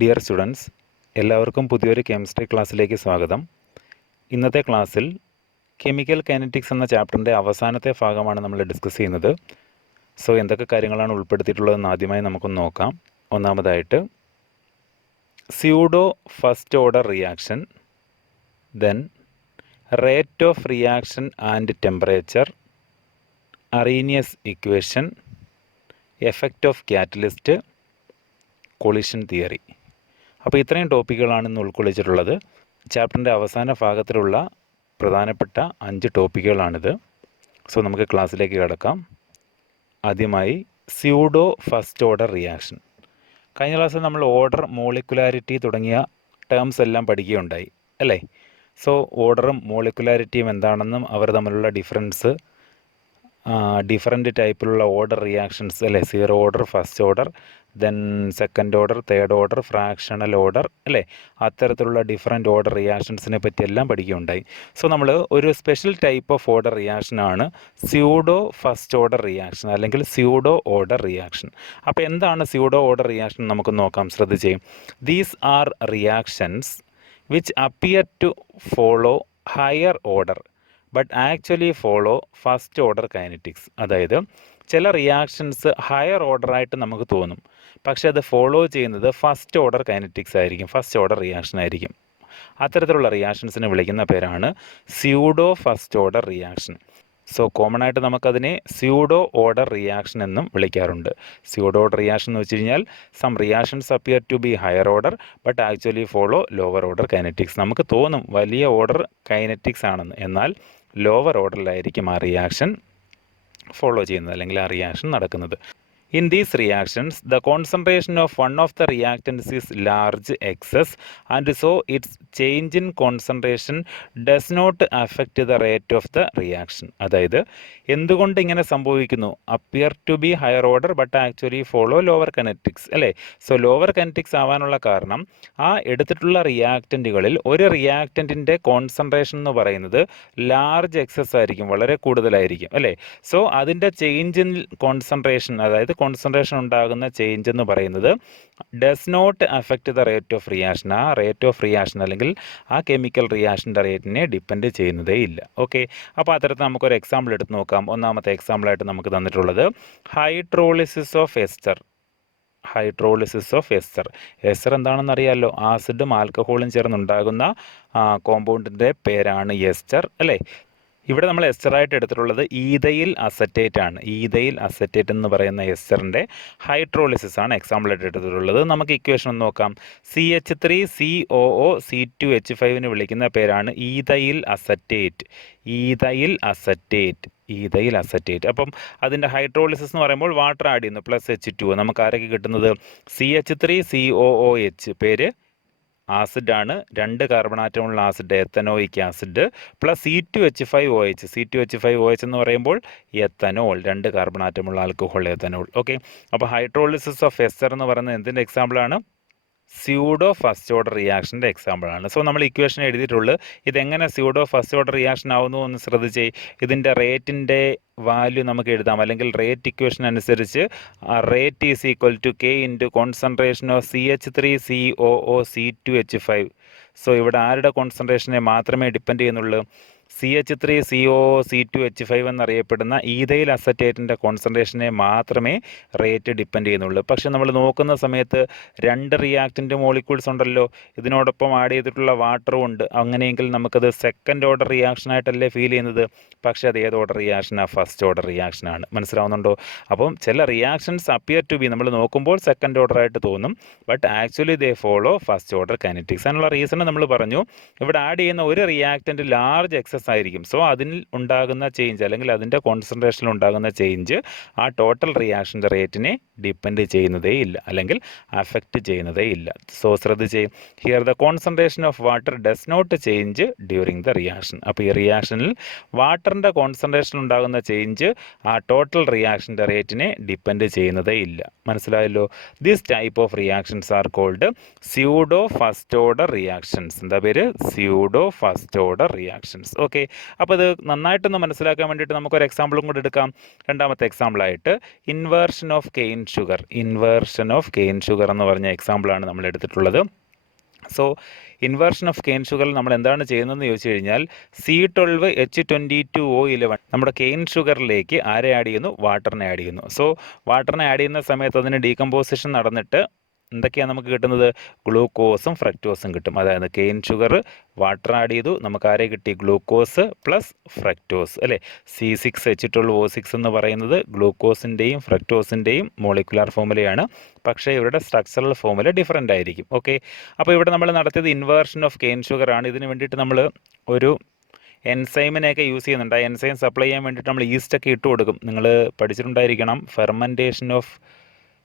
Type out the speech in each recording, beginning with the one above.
Dear students, എല്ലാവർക്കും പുതിയൊരു chemistry ക്ലാസ്സിലേക്ക് സ്വാഗതം. ഇന്നത്തെ ക്ലാസ്സിൽ കെമിക്കൽ കൈനറ്റിക്സ് എന്ന ചാപ്റ്ററിൻ്റെ അവസാനത്തെ ഭാഗമാണ് നമ്മൾ ഡിസ്കസ് ചെയ്യുന്നത്. സോ എന്തൊക്കെ കാര്യങ്ങളാണ് ഉൾപ്പെടുത്തിയിട്ടുള്ളതെന്ന് ആദ്യമായി നമുക്കൊന്ന് നോക്കാം. ഒന്നാമതായിട്ട് pseudo first order reaction, then rate of reaction and temperature, Arrhenius equation, effect of catalyst, collision theory. അപ്പോൾ ഇത്രയും ടോപ്പിക്കുകളാണ് ഇന്ന് ഉൾക്കൊള്ളിച്ചിട്ടുള്ളത്. ചാപ്റ്ററിൻ്റെ അവസാന ഭാഗത്തിലുള്ള പ്രധാനപ്പെട്ട 5 ടോപ്പിക്കുകളാണിത്. സോ നമുക്ക് ക്ലാസ്സിലേക്ക് കിടക്കാം. ആദ്യമായി സ്യൂഡോ ഫസ്റ്റ് ഓർഡർ റിയാക്ഷൻ. കഴിഞ്ഞ ക്ലാസ്സിൽ നമ്മൾ ഓർഡർ, മോളിക്കുലാരിറ്റി തുടങ്ങിയ ടേംസ് എല്ലാം പഠിക്കുകയുണ്ടായി അല്ലേ? സോ ഓർഡറും മോളിക്കുലാരിറ്റിയും എന്താണെന്നും അവർ തമ്മിലുള്ള ഡിഫറൻസ്, ഡിഫറൻറ്റ് ടൈപ്പിലുള്ള ഓർഡർ റിയാക്ഷൻസ് അല്ലേ, zero order, first order, then second order, third order, fractional order അല്ലേ, അത്തരത്തിലുള്ള ഡിഫറൻറ്റ് ഓർഡർ റിയാക്ഷൻസിനെ പറ്റിയെല്ലാം പഠിക്കുകയുണ്ടായി. സോ നമ്മൾ ഒരു സ്പെഷ്യൽ ടൈപ്പ് ഓഫ് ഓർഡർ റിയാക്ഷനാണ് സ്യൂഡോ ഫസ്റ്റ് ഓർഡർ റിയാക്ഷൻ അല്ലെങ്കിൽ സ്യൂഡോ ഓർഡർ റിയാക്ഷൻ. അപ്പോൾ എന്താണ് സ്യൂഡോ ഓർഡർ റിയാക്ഷൻ നമുക്ക് നോക്കാം, ശ്രദ്ധിച്ചേ. These are reactions which appear to follow higher order but actually follow first order kinetics. അതായത് ചില റിയാക്ഷൻസ് ഹയർ ഓർഡറായിട്ട് നമുക്ക് തോന്നും, പക്ഷേ അത് ഫോളോ ചെയ്യുന്നത് ഫസ്റ്റ് ഓർഡർ കൈനറ്റിക്സ് ആയിരിക്കും, ഫസ്റ്റ് ഓർഡർ റിയാക്ഷൻ ആയിരിക്കും. അത്തരത്തിലുള്ള റിയാക്ഷൻസിനെ വിളിക്കുന്ന പേരാണ് pseudo first order reaction. So common ആയിട്ട് നമുക്കതിനെ സ്യൂഡോ ഓർഡർ റിയാക്ഷൻ എന്നും വിളിക്കാറുണ്ട്. സ്യൂഡോ ഓർഡർ റിയാക്ഷൻ എന്ന് വെച്ച് കഴിഞ്ഞാൽ some reactions appear to be higher order but actually follow lower order kinetics. നമുക്ക് തോന്നും വലിയ ഓർഡർ കൈനറ്റിക്സ് ആണെന്ന്, എന്നാൽ ലോവർ ഓർഡറിലായിരിക്കും ആ റിയാക്ഷൻ ഫോളോ ചെയ്യുന്നത് അല്ലെങ്കിൽ ആ റിയാക്ഷൻ നടക്കുന്നത്. In these reactions, the concentration of one of the reactants is large excess, and so its change in concentration does not affect the rate of the reaction. അതായത് എന്തുകൊണ്ട് ഇങ്ങനെ സംഭവിക്കുന്നു? Appear to be higher order but actually follow lower kinetics അല്ലേ? So lower kinetics ആവാനുള്ള കാരണം ആ എടുത്തിട്ടുള്ള റിയാക്റ്റൻറ്റുകളിൽ ഒരു റിയാക്റ്റൻറ്റിൻ്റെ കോൺസെൻട്രേഷൻ എന്ന് പറയുന്നത് ലാർജ് എക്സസ് ആയിരിക്കും, വളരെ കൂടുതലായിരിക്കും അല്ലേ? സോ അതിൻ്റെ ചേഞ്ച് ഇൻ കോൺസെൻട്രേഷൻ, അതായത് കോൺസെൻട്രേഷൻ ഉണ്ടാകുന്ന ചേഞ്ച് എന്ന് പറയുന്നത് does not affect the rate of reaction. ആ റേറ്റ് ഓഫ് റിയാക്ഷൻ അല്ലെങ്കിൽ ആ കെമിക്കൽ റിയാക്ഷൻ്റെ റേറ്റിനെ ഡിപ്പെൻഡ് ചെയ്യുന്നതേ ഇല്ല. ഓക്കെ, അപ്പോൾ അത്തരത്തിൽ നമുക്കൊരു എക്സാമ്പിൾ എടുത്ത് നോക്കാം. ഒന്നാമത്തെ എക്സാമ്പിളായിട്ട് നമുക്ക് തന്നിട്ടുള്ളത് hydrolysis of ester. Hydrolysis of ester. Ester എന്താണെന്ന് അറിയാമല്ലോ, ആസിഡും ആൽക്കഹോളും ചേർന്നുണ്ടാകുന്ന കോമ്പൗണ്ടിൻ്റെ പേരാണ് എസ്റ്റർ അല്ലേ? ഇവിടെ നമ്മൾ എസ്റ്ററായിട്ട് എടുത്തിട്ടുള്ളത് ഈഥൈൽ അസറ്റേറ്റ് ആണ്. ഈഥൈൽ അസറ്റേറ്റ് എന്ന് പറയുന്ന എസ്റ്ററിൻ്റെ ഹൈഡ്രോളിസിസ് ആണ് എക്സാമ്പിളായിട്ട് എടുത്തിട്ടുള്ളത്. നമുക്ക് ഇക്വേഷൻ ഒന്ന് നോക്കാം. CH3COO(C2H5) വിളിക്കുന്ന പേരാണ് ethyl acetate. Ethyl acetate, ethyl acetate. അപ്പം അതിൻ്റെ ഹൈഡ്രോളിസിസ് എന്ന് പറയുമ്പോൾ വാട്ടർ ആഡ് ചെയ്യുന്നു, +H2. നമുക്ക് ആരൊക്കെ കിട്ടുന്നത്? CH3COOH, പേര് ആസിഡാണ്, 2 കാർബൺ ആറ്റമുള്ള acid, ethanoic acid, plus C2H5OH. C2H5OH എന്ന് പറയുമ്പോൾ എത്തനോൾ, 2 കാർബൺ ആറ്റമുള്ള ആൽക്കഹോൾ, എത്തനോൾ. ഓക്കെ, അപ്പോൾ ഹൈഡ്രോളിസിസ് ഓഫ് എസ്റ്റർ എന്ന് പറയുന്നത് എന്തിൻ്റെ എക്സാമ്പിളാണ്? സ്യൂഡോ ഫസ്റ്റ് ഓർഡർ റിയാക്ഷൻ്റെ എക്സാമ്പിളാണ്. സോ നമ്മൾ ഇക്വേഷൻ എഴുതിയിട്ടുള്ളത് ഇതെങ്ങനെ സ്യൂഡോ ഫസ്റ്റ് ഓർഡർ റിയാക്ഷൻ ആവുന്നു എന്ന് ശ്രദ്ധിച്ചേ. ഇതിൻ്റെ റേറ്റിൻ്റെ വാല്യൂ നമുക്ക് എഴുതാം, അല്ലെങ്കിൽ റേറ്റ് ഇക്വേഷൻ അനുസരിച്ച് rate is equal to K into concentration of CH3COO(C2H5). So ഇവിടെ ആരുടെ കോൺസെൻട്രേഷനെ മാത്രമേ ഡിപ്പെൻഡ് ചെയ്യുന്നുള്ളൂ? CH3COO(C2H5) എന്നറിയപ്പെടുന്ന ഈഥൈൽ അസറ്റേറ്റിൻ്റെ കോൺസെൻട്രേഷനെ മാത്രമേ റേറ്റ് ഡിപ്പെൻഡ് ചെയ്യുന്നുള്ളൂ. പക്ഷേ നമ്മൾ നോക്കുന്ന സമയത്ത് 2 റിയാക്റ്റൻ്റ് മോളിക്യൂൾസ് ഉണ്ടല്ലോ, ഇതിനോടൊപ്പം ആഡ് ചെയ്തിട്ടുള്ള വാട്ടറും ഉണ്ട്. അങ്ങനെയെങ്കിൽ നമുക്കത് സെക്കൻഡ് ഓർഡർ റിയാക്ഷനായിട്ടല്ലേ ഫീൽ ചെയ്യുന്നത്? പക്ഷേ അത് ഏത് ഓർഡർ റിയാക്ഷനാണ്? ഫസ്റ്റ് ഓർഡർ റിയാക്ഷനാണ്. മനസ്സിലാവുന്നുണ്ടോ? അപ്പം ചില റിയാക്ഷൻസ് അപ്പിയർ ടു ബി നമ്മൾ നോക്കുമ്പോൾ സെക്കൻഡ് ഓർഡർ ആയിട്ട് തോന്നും, but actually they follow first order kinetics. അതിനുള്ള റീസൺ നമ്മൾ പറഞ്ഞു. ഇവിടെ ആഡ് ചെയ്യുന്ന ഒരു റിയാക്റ്റൻ്റ് ലാർജ് എക്സസ് ആയിരിക്കും. സോ അതിൽ ഉണ്ടാകുന്ന ചേഞ്ച് അല്ലെങ്കിൽ അതിൻ്റെ കോൺസെൻട്രേഷനിൽ ഉണ്ടാകുന്ന ചേഞ്ച് ആ ടോട്ടൽ റിയാക്ഷൻ്റെ റേറ്റിനെ ഡിപ്പെൻഡ് ചെയ്യുന്നതേ ഇല്ല, അല്ലെങ്കിൽ അഫക്റ്റ് ചെയ്യുന്നതേ ഇല്ല. സോ ശ്രദ്ധിച്ചേ, here the concentration of water does not change during the reaction. അപ്പോൾ ഈ റിയാക്ഷനിൽ വാട്ടറിൻ്റെ കോൺസെൻട്രേഷൻ ഉണ്ടാകുന്ന ചേഞ്ച് ആ ടോട്ടൽ റിയാക്ഷൻ്റെ റേറ്റിനെ ഡിപ്പെൻഡ് ചെയ്യുന്നതേ ഇല്ല. മനസ്സിലായല്ലോ? This type of reactions are called pseudo first order reactions. എന്താ പേര്? Pseudo first order reactions. Okay, അപ്പോൾ ഇത് നന്നായിട്ടൊന്ന് മനസ്സിലാക്കാൻ വേണ്ടിയിട്ട് നമുക്കൊരു എക്സാമ്പിളും കൂടെ എടുക്കാം. രണ്ടാമത്തെ എക്സാമ്പിളായിട്ട് ഇൻവേർഷൻ ഓഫ് കെയിൻ ഷുഗർ എന്ന് പറഞ്ഞ എക്സാമ്പിളാണ് നമ്മൾ എടുത്തിട്ടുള്ളത്. സോ ഇൻവേർഷൻ ഓഫ് കെയിൻ ഷുഗറിൽ നമ്മൾ എന്താണ് ചെയ്യുന്നതെന്ന് ചോദിച്ചു കഴിഞ്ഞാൽ C12H22O11 നമ്മുടെ കെയിൻ ഷുഗറിലേക്ക് ആരെ ആഡ് ചെയ്യുന്നു? വാട്ടറിനെ ആഡ് ചെയ്യുന്നു. സോ വാട്ടറിനെ ആഡ് ചെയ്യുന്ന സമയത്ത് അതിന് ഡീകമ്പോസിഷൻ നടന്നിട്ട് എന്തൊക്കെയാണ് നമുക്ക് കിട്ടുന്നത്? ഗ്ലൂക്കോസും ഫ്രക്ടോസും കിട്ടും. അതായത് കെയിൻ ഷുഗർ, വാട്ടർ ആഡ് ചെയ്തു, നമുക്ക് ആരെ കിട്ടി? ഗ്ലൂക്കോസ് പ്ലസ് ഫ്രക്ടോസ് അല്ലേ. C6H12O6 എന്ന് പറയുന്നത് ഗ്ലൂക്കോസിൻ്റെയും ഫ്രക്ടോസിൻ്റെയും മോളിക്കുലാർ ഫോമുലയാണ്. പക്ഷേ ഇവരുടെ സ്ട്രക്ചറൽ ഫോമുല ഡിഫറൻ്റ് ആയിരിക്കും. ഓക്കെ, അപ്പോൾ ഇവിടെ നമ്മൾ നടത്തിയത് ഇൻവേർഷൻ ഓഫ് കെയിൻ ഷുഗർ ആണ്. ഇതിന് വേണ്ടിയിട്ട് നമ്മൾ ഒരു എൻസൈമിനെയൊക്കെ യൂസ് ചെയ്യുന്നുണ്ട്. ആ എൻസൈം സപ്ലൈ ചെയ്യാൻ വേണ്ടിയിട്ട് നമ്മൾ ഈസ്റ്റൊക്കെ ഇട്ട് കൊടുക്കും. നിങ്ങൾ പഠിച്ചിട്ടുണ്ടായിരിക്കണം ഫെർമെൻറ്റേഷൻ ഓഫ്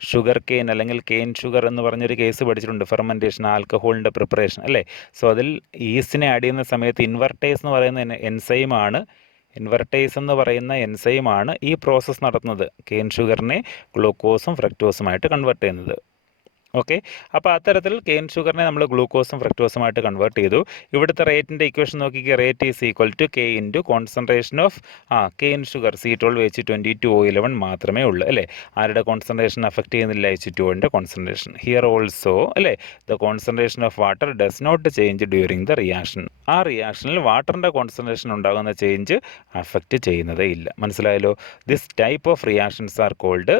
ഷുഗർ കെയിൻ അല്ലെങ്കിൽ കെയിൻ ഷുഗർ എന്ന് പറഞ്ഞൊരു കേസ് പഠിച്ചിട്ടുണ്ട്. ഫെർമെൻറ്റേഷൻ, ആൽക്കഹോളിൻ്റെ പ്രിപ്പറേഷൻ അല്ലേ. സോ അതിൽ ഈസ്റ്റിനെ ആഡ് ചെയ്യുന്ന സമയത്ത് ഇൻവെർട്ടേസ് എന്ന് പറയുന്ന എൻസൈമാണ് ഈ പ്രോസസ്സ് നടത്തുന്നത്. കെയിൻ ഷുഗറിനെ ഗ്ലൂക്കോസും ഫ്രക്ടോസുമായിട്ട് കൺവേർട്ട് ചെയ്യുന്നത്. ഓക്കെ, അപ്പോൾ അത്തരത്തിൽ കെയിൻ ഷുഗറിനെ നമ്മൾ ഗ്ലൂക്കോസും ഫ്രക്ടോസുമായിട്ട് കൺവേർട്ട് ചെയ്തു. ഇവിടുത്തെ റേറ്റിൻ്റെ ഇക്വേഷൻ നോക്കിക്കുക. Rate is equal to K into concentration of cane sugar C12H22O11 മാത്രമേ ഉള്ളൂ അല്ലേ. ആരുടെ കോൺസെൻട്രേഷൻ അഫക്റ്റ് ചെയ്യുന്നില്ല? H2Oൻ്റെ കോൺസെൻട്രേഷൻ. ഹിയർ ഓൾസോ അല്ലേ the concentration of water does not change during the reaction. ആ റിയാക്ഷനിൽ വാട്ടറിൻ്റെ കോൺസെൻട്രേഷൻ ഉണ്ടാകുന്ന ചേഞ്ച് അഫക്റ്റ് ചെയ്യുന്നതേ ഇല്ല. മനസ്സിലായല്ലോ. This type of reactions are called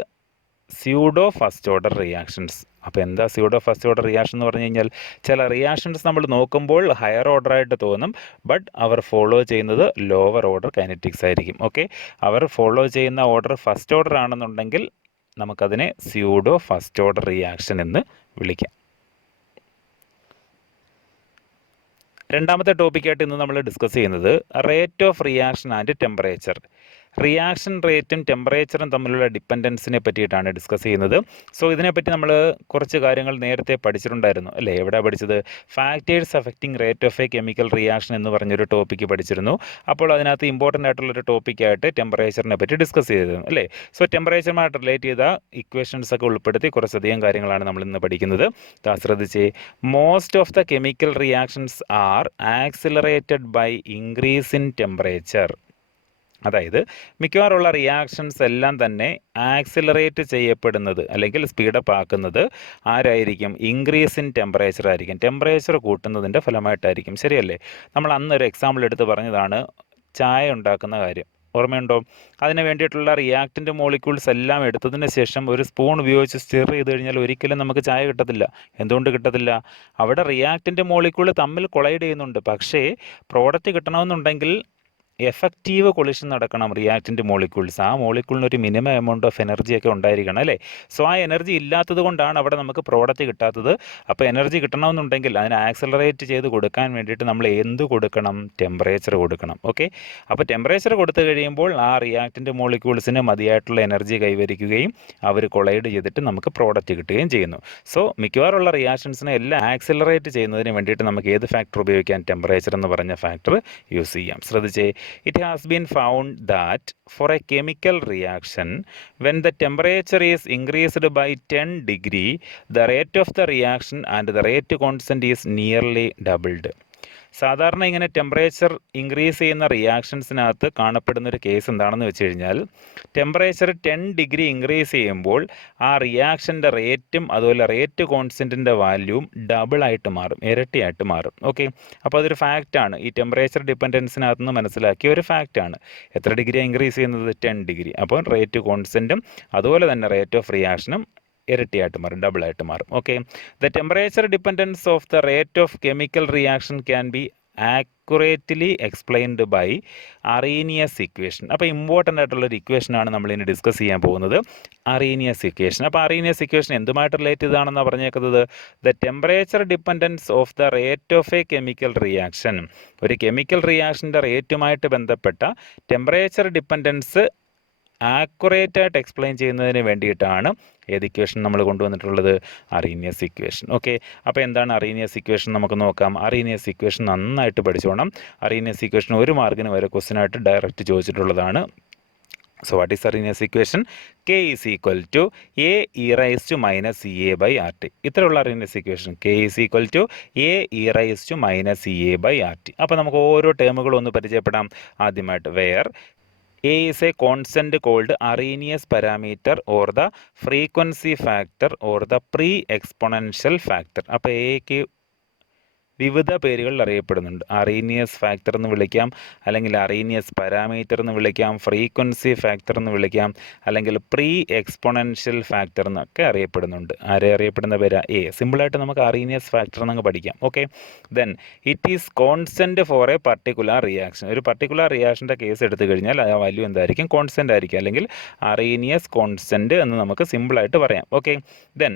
pseudo first order reactions. അപ്പോൾ എന്താ സ്യൂഡോ ഫസ്റ്റ് ഓർഡർ റിയാക്ഷൻ എന്ന് പറഞ്ഞു കഴിഞ്ഞാൽ, ചില റിയാക്ഷൻസ് നമ്മൾ നോക്കുമ്പോൾ ഹയർ ഓർഡറായിട്ട് തോന്നും, ബട്ട് അവർ ഫോളോ ചെയ്യുന്നത് ലോവർ ഓർഡർ കൈനറ്റിക്സ് ആയിരിക്കും. ഓക്കെ, അവർ ഫോളോ ചെയ്യുന്ന ഓർഡർ ഫസ്റ്റ് ഓർഡർ ആണെന്നുണ്ടെങ്കിൽ നമുക്കതിനെ സ്യൂഡോ ഫസ്റ്റ് ഓർഡർ റിയാക്ഷൻ എന്ന് വിളിക്കാം. രണ്ടാമത്തെ ടോപ്പിക്കായിട്ട് ഇന്ന് നമ്മൾ ഡിസ്കസ് ചെയ്യുന്നത് rate of reaction and temperature. Reaction റേറ്റും ടെമ്പറേച്ചറും തമ്മിലുള്ള ഡിപ്പെൻഡൻസിനെ പറ്റിയിട്ടാണ് ഡിസ്കസ് ചെയ്യുന്നത്. സോ ഇതിനെപ്പറ്റി നമ്മൾ കുറച്ച് കാര്യങ്ങൾ നേരത്തെ പഠിച്ചിട്ടുണ്ടായിരുന്നു അല്ലേ. എവിടെ പഠിച്ചത്? Factors affecting rate of a chemical reaction എന്ന് പറഞ്ഞൊരു ടോപ്പിക്ക് പഠിച്ചിരുന്നു. അപ്പോൾ അതിനകത്ത് ഇമ്പോർട്ടൻ്റ് ആയിട്ടുള്ളൊരു ടോപ്പിക്കായിട്ട് ടെമ്പറേച്ചറിനെ പറ്റി ഡിസ്കസ് ചെയ്തിരുന്നു അല്ലേ. സോ ടെമ്പറേച്ചറുമായിട്ട് റിലേറ്റ് ചെയ്ത ഇക്വേഷൻസ് ഒക്കെ ഉൾപ്പെടുത്തി കുറച്ചധികം കാര്യങ്ങളാണ് നമ്മൾ ഇന്ന് പഠിക്കുന്നത്. ശ്രദ്ധിച്ചേ, most of the chemical reactions are accelerated by increase in temperature. അതായത് മിക്കവാറുള്ള റിയാക്ഷൻസ് എല്ലാം തന്നെ ആക്സിലറേറ്റ് ചെയ്യപ്പെടുന്നത് അല്ലെങ്കിൽ സ്പീഡപ്പ് ആക്കുന്നത് ആരായിരിക്കും? ഇൻക്രീസ് ഇൻ ടെമ്പറേച്ചർ ആയിരിക്കും. ടെമ്പറേച്ചർ കൂട്ടുന്നതിൻ്റെ ഫലമായിട്ടായിരിക്കും. ശരിയല്ലേ? നമ്മൾ അന്നൊരു എക്സാമ്പിൾ എടുത്ത് പറഞ്ഞതാണ് ചായ ഉണ്ടാക്കുന്ന കാര്യം. ഓർമ്മയുണ്ടോ? അതിന് വേണ്ടിയിട്ടുള്ള റിയാക്റ്റൻ്റ് മോളിക്യൂൾസ് എല്ലാം എടുത്തതിന് ശേഷം ഒരു സ്പൂൺ ഉപയോഗിച്ച് സ്റ്റിർ ചെയ്ത് കഴിഞ്ഞാൽ ഒരിക്കലും നമുക്ക് ചായ കിട്ടത്തില്ല. എന്തുകൊണ്ട് കിട്ടത്തില്ല? അവിടെ റിയാക്റ്റൻ്റ് മോളിക്യൂൾ തമ്മിൽ കൊളൈഡ് ചെയ്യുന്നുണ്ട്. പക്ഷേ പ്രോഡക്റ്റ് കിട്ടണമെന്നുണ്ടെങ്കിൽ എഫക്റ്റീവ് കൊളിഷൻ നടക്കണം റിയാക്റ്റൻ്റ് മോളിക്യൂൾസ്. ആ മോളിക്യൂളിന് ഒരു മിനിമം എമൗണ്ട് ഓഫ് എനർജിയൊക്കെ ഉണ്ടായിരിക്കണം അല്ലേ. സോ ആ എനർജി ഇല്ലാത്തത് കൊണ്ടാണ് അവിടെ നമുക്ക് പ്രോഡക്റ്റ് കിട്ടാത്തത്. അപ്പോൾ എനർജി കിട്ടണമെന്നുണ്ടെങ്കിൽ അതിനെ ആക്സലറേറ്റ് ചെയ്ത് കൊടുക്കാൻ വേണ്ടിയിട്ട് നമ്മൾ എന്ത് കൊടുക്കണം? ടെമ്പറേച്ചർ കൊടുക്കണം. ഓക്കെ, അപ്പോൾ ടെമ്പറേച്ചർ കൊടുത്തു കഴിയുമ്പോൾ ആ റിയാക്റ്റൻ്റ് മോളിക്യൂൾസിന് മതിയായിട്ടുള്ള എനർജി കൈവരിക്കുകയും അവർ കൊളൈഡ് ചെയ്തിട്ട് നമുക്ക് പ്രോഡക്റ്റ് കിട്ടുകയും ചെയ്യുന്നു. സോ മിക്കവാറുള്ള റിയാക്ഷൻസിനെ എല്ലാം ആക്സലറേറ്റ് ചെയ്യുന്നതിന് വേണ്ടിയിട്ട് നമുക്ക് ഏത് ഫാക്ടർ ഉപയോഗിക്കാം? ടെമ്പറേച്ചർ എന്ന് പറഞ്ഞ ഫാക്ടർ യൂസ് ചെയ്യാം. ശ്രദ്ധിച്ചേ, it has been found that for a chemical reaction, when the temperature is increased by 10 degree, the rate of the reaction and the rate constant is nearly doubled. സാധാരണ ഇങ്ങനെ temperature increase ചെയ്യുന്ന റിയാക്ഷൻസിനകത്ത് കാണപ്പെടുന്നൊരു case എന്താണെന്ന് വെച്ച് കഴിഞ്ഞാൽ, temperature 10 degree increase ചെയ്യുമ്പോൾ ആ റിയാക്ഷൻ്റെ റേറ്റും അതുപോലെ റേറ്റ് കോൺസ്റ്റൻറ്റിൻ്റെ വാല്യൂവും ഡബിളായിട്ട് മാറും, ഇരട്ടിയായിട്ട് മാറും. ഓക്കെ, അപ്പോൾ അതൊരു ഫാക്റ്റാണ്. ഈ ടെമ്പറേച്ചർ ഡിപ്പെൻഡൻസിനകത്ത് നിന്ന് മനസ്സിലാക്കിയ ഒരു ഫാക്റ്റാണ്. എത്ര ഡിഗ്രിയാണ് ഇൻക്രീസ് ചെയ്യുന്നത്? 10 ഡിഗ്രി. അപ്പോൾ റേറ്റ് കോൺസ്റ്റൻറ്റും അതുപോലെ തന്നെ റേറ്റ് ഓഫ് റിയാക്ഷനും ഇരട്ടിയായിട്ട് മാറും, ഡബിളായിട്ട് മാറും. Okay, the temperature dependence of the rate of chemical reaction can be accurately explained by Arrhenius equation. അപ്പോൾ ഇമ്പോർട്ടൻ്റ് ആയിട്ടുള്ളൊരു ഇക്വേഷനാണ് നമ്മളിനി ഡിസ്കസ് ചെയ്യാൻ പോകുന്നത്, അറീനിയസ് ഇക്വേഷൻ. അപ്പോൾ അറീനിയസ് ഇക്വേഷൻ എന്തുമായിട്ട് റിലേറ്റ് ചെയ്താണെന്നാണ് പറഞ്ഞേക്കുന്നത്? The temperature dependence of the rate of a chemical reaction. ഒരു കെമിക്കൽ റിയാക്ഷൻ്റെ റേറ്റുമായിട്ട് ബന്ധപ്പെട്ട ടെമ്പറേച്ചർ ഡിപ്പെൻഡൻസ് ആക്യുറേറ്റ് ആയിട്ട് എക്സ്പ്ലെയിൻ ചെയ്യുന്നതിന് വേണ്ടിയിട്ടാണ് ഏത് ഇക്വേഷൻ നമ്മൾ കൊണ്ടുവന്നിട്ടുള്ളത്? Arrhenius equation. ഓക്കെ, അപ്പോൾ എന്താണ് അറീനിയസ് ഇക്വേഷൻ നമുക്ക് നോക്കാം. അറീനിയസ് ഇക്വേഷൻ നന്നായിട്ട് പഠിച്ചോണം. അറീനിയസ് ഇക്വേഷൻ 1 മാർക്കിന് വരെ ക്വസ്റ്റ്യനായിട്ട് direct ചോദിച്ചിട്ടുള്ളതാണ്. So what is Arrhenius equation? K is equal to A e raised to minus EA by RT. ഇത്രയുള്ള Arrhenius equation. K is equal to A e raised to minus EA by RT. അപ്പോൾ നമുക്ക് ഓരോ ടേമുകളും ഒന്ന് പരിചയപ്പെടാം. ആദ്യമായിട്ട് where A is a constant called Arrhenius parameter or the frequency factor or the pre-exponential factor. അപ്പോൾ എക്ക് വിവിധ പേരുകളിൽ അറിയപ്പെടുന്നുണ്ട്. അറീനിയസ് ഫാക്ടർ എന്ന് വിളിക്കാം, അല്ലെങ്കിൽ അറീനിയസ് പാരാമീറ്റർ എന്ന് വിളിക്കാം, ഫ്രീക്വൻസി ഫാക്ടർ എന്ന് വിളിക്കാം, അല്ലെങ്കിൽ പ്രീ എക്സ്പോണൻഷ്യൽ ഫാക്ടർ എന്നൊക്കെ അറിയപ്പെടുന്നുണ്ട്. ആരെ അറിയപ്പെടുന്ന പേരാ? എ. സിമ്പിളായിട്ട് നമുക്ക് അറീനിയസ് ഫാക്ടർ എന്നങ്ങ് പഠിക്കാം. Okay, then it is constant four A particular reaction. ഒരു പർട്ടിക്കുലർ റിയാക്ഷൻ്റെ കേസ് എടുത്തു കഴിഞ്ഞാൽ ആ വാല്യൂ എന്തായിരിക്കും? കോൺസ്റ്റൻ്റ് ആയിരിക്കും, അല്ലെങ്കിൽ അറീനിയസ് കോൺസ്റ്റൻറ്റ് എന്ന് നമുക്ക് സിമ്പിളായിട്ട് പറയാം. ഓക്കെ, ദെൻ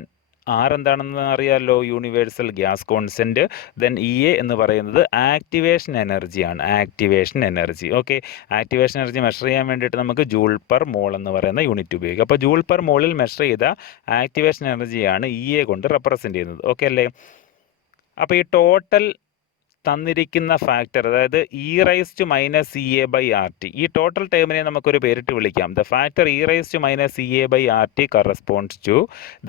ആർ എന്താണെന്ന് അറിയാമല്ലോ, universal gas constant. Then E A എന്ന് പറയുന്നത് ആക്ടിവേഷൻ എനർജിയാണ്, activation energy. Okay, activation energy measure ചെയ്യാൻ വേണ്ടിയിട്ട് നമുക്ക് ജൂൾ പെർ മോൾ എന്ന് പറയുന്ന യൂണിറ്റ് ഉപയോഗിക്കും. അപ്പോൾ ജൂൾ പെർ മോളിൽ മെഷർ ചെയ്ത ആക്ടിവേഷൻ എനർജിയാണ് ഇ എ കൊണ്ട് റെപ്രസെൻറ്റ് ചെയ്യുന്നത്. ഓക്കെ അല്ലേ? അപ്പോൾ ഈ ടോട്ടൽ തന്നിരിക്കുന്ന ഫാക്ടർ, അതായത് e raise to minus E A by R T, ഈ ടോട്ടൽ ടേമിനെ നമുക്കൊരു പേരിട്ട് വിളിക്കാം. The factor e raise to minus E A by R T corresponds to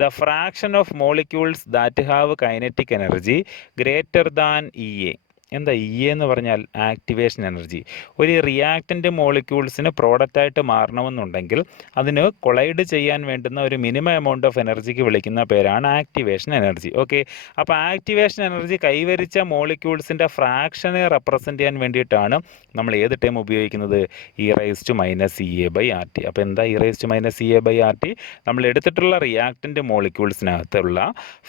the fraction of molecules that have kinetic energy greater than E A. എന്താ E എന്ന് പറഞ്ഞാൽ? Activation energy. ഒരു reactant മോളിക്യൂൾസിന് പ്രോഡക്റ്റായിട്ട് മാറണമെന്നുണ്ടെങ്കിൽ അതിന് കൊളൈഡ് ചെയ്യാൻ വേണ്ടുന്ന ഒരു മിനിമം എമൗണ്ട് ഓഫ് എനർജിക്ക് വിളിക്കുന്ന പേരാണ് ആക്ടിവേഷൻ എനർജി. ഓക്കെ, അപ്പോൾ ആക്ടിവേഷൻ എനർജി കൈവരിച്ച മോളിക്യൂൾസിൻ്റെ ഫ്രാക്ഷനെ റെപ്രസെൻറ്റ് ചെയ്യാൻ വേണ്ടിയിട്ടാണ് നമ്മൾ ഏത് ടേം ഉപയോഗിക്കുന്നത്? E raise to minus E A by R T. അപ്പോൾ എന്താ e raise to minus E A by R T? നമ്മൾ എടുത്തിട്ടുള്ള റിയാക്റ്റൻ്റ് മോളിക്യൂൾസിനകത്തുള്ള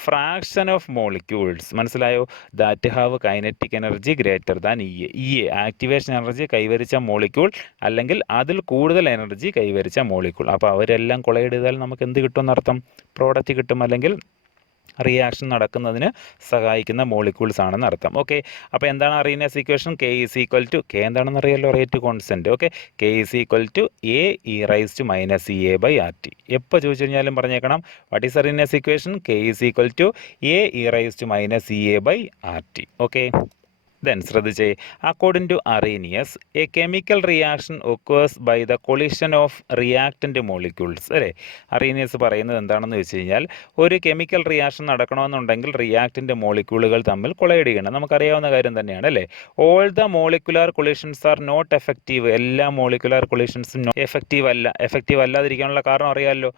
ഫ്രാക്ഷൻ ഓഫ് മോളിക്യൂൾസ്, മനസ്സിലായോ? That have kinetic energy greater than E A. E A activation energy കൈവരിച്ച molecule, അല്ലെങ്കിൽ അതിൽ കൂടുതൽ എനർജി കൈവരിച്ച മോളിക്യൂൾ. അപ്പോൾ അവരെല്ലാം കൊളൈഡ് ചെയ്താൽ നമുക്ക് എന്ത് കിട്ടുമെന്നർത്ഥം? പ്രോഡക്റ്റ് കിട്ടും, അല്ലെങ്കിൽ റിയാക്ഷൻ നടക്കുന്നതിന് സഹായിക്കുന്ന മോളിക്യൂൾസ് ആണെന്ന് അർത്ഥം. ഓക്കെ, അപ്പോൾ എന്താണ് Arrhenius equation? K is equal to, K എന്താണെന്ന് അറിയാമല്ലോ, rate constant. Okay, K is equal to A E raise to minus E A by R T. എപ്പോൾ ചോദിച്ചു കഴിഞ്ഞാലും പറഞ്ഞേക്കണം, what is Arrhenius equation? K is equal to A E raise to minus E A by R T. Okay, then ശ്രദ്ധിച്ചേ, according to Arrhenius a chemical reaction occurs by the collision of reactant molecules. അല്ലേ, Arrhenius പറയുന്നത് എന്താണെന്ന് വെച്ച് കഴിഞ്ഞാൽ, ഒരു chemical reaction നടക്കണമെന്നുണ്ടെങ്കിൽ reactant മോളിക്യൂളുകൾ തമ്മിൽ കൊളൈഡ് ചെയ്യണം. നമുക്കറിയാവുന്ന കാര്യം തന്നെയാണ് അല്ലേ. All the molecular collisions are not effective. എല്ലാ മോളിക്കുലാർ കൊളിഷൻസും എഫക്റ്റീവ് അല്ല. എഫക്റ്റീവ് അല്ലാതിരിക്കാനുള്ള കാരണം അറിയാമല്ലോ,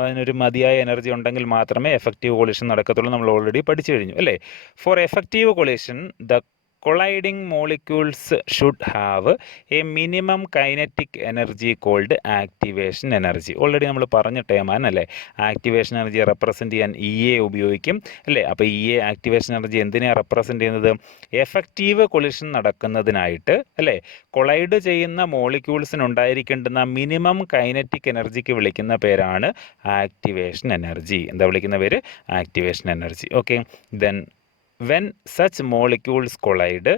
അതിനൊരു മതിയായ എനർജി ഉണ്ടെങ്കിൽ മാത്രമേ എഫക്റ്റീവ് കൊളിഷൻ നടക്കത്തുള്ളൂ. നമ്മൾ ഓൾറെഡി പഠിച്ചു കഴിഞ്ഞു അല്ലേ. For effective collision the colliding molecules should have a minimum kinetic energy called activation energy. Already നമ്മൾ പറഞ്ഞ ടേമാണ് അല്ലേ. ആക്ടിവേഷൻ എനർജി റെപ്രസെൻറ്റ് ചെയ്യാൻ ഇ എ ഉപയോഗിക്കും അല്ലേ. അപ്പോൾ ഇ എ ആക്ടിവേഷൻ എനർജി എന്തിനാണ് റെപ്രസെൻറ്റ് ചെയ്യുന്നത്? എഫക്റ്റീവ് കൊളിഷൻ നടക്കുന്നതിനായിട്ട് അല്ലേ. കൊളൈഡ് ചെയ്യുന്ന മോളിക്യൂൾസിനുണ്ടായിരിക്കേണ്ടുന്ന മിനിമം കൈനറ്റിക് എനർജിക്ക് വിളിക്കുന്ന പേരാണ് ആക്ടിവേഷൻ എനർജി. എന്താ വിളിക്കുന്ന പേര്? Activation energy. Okay, then when such molecules collide,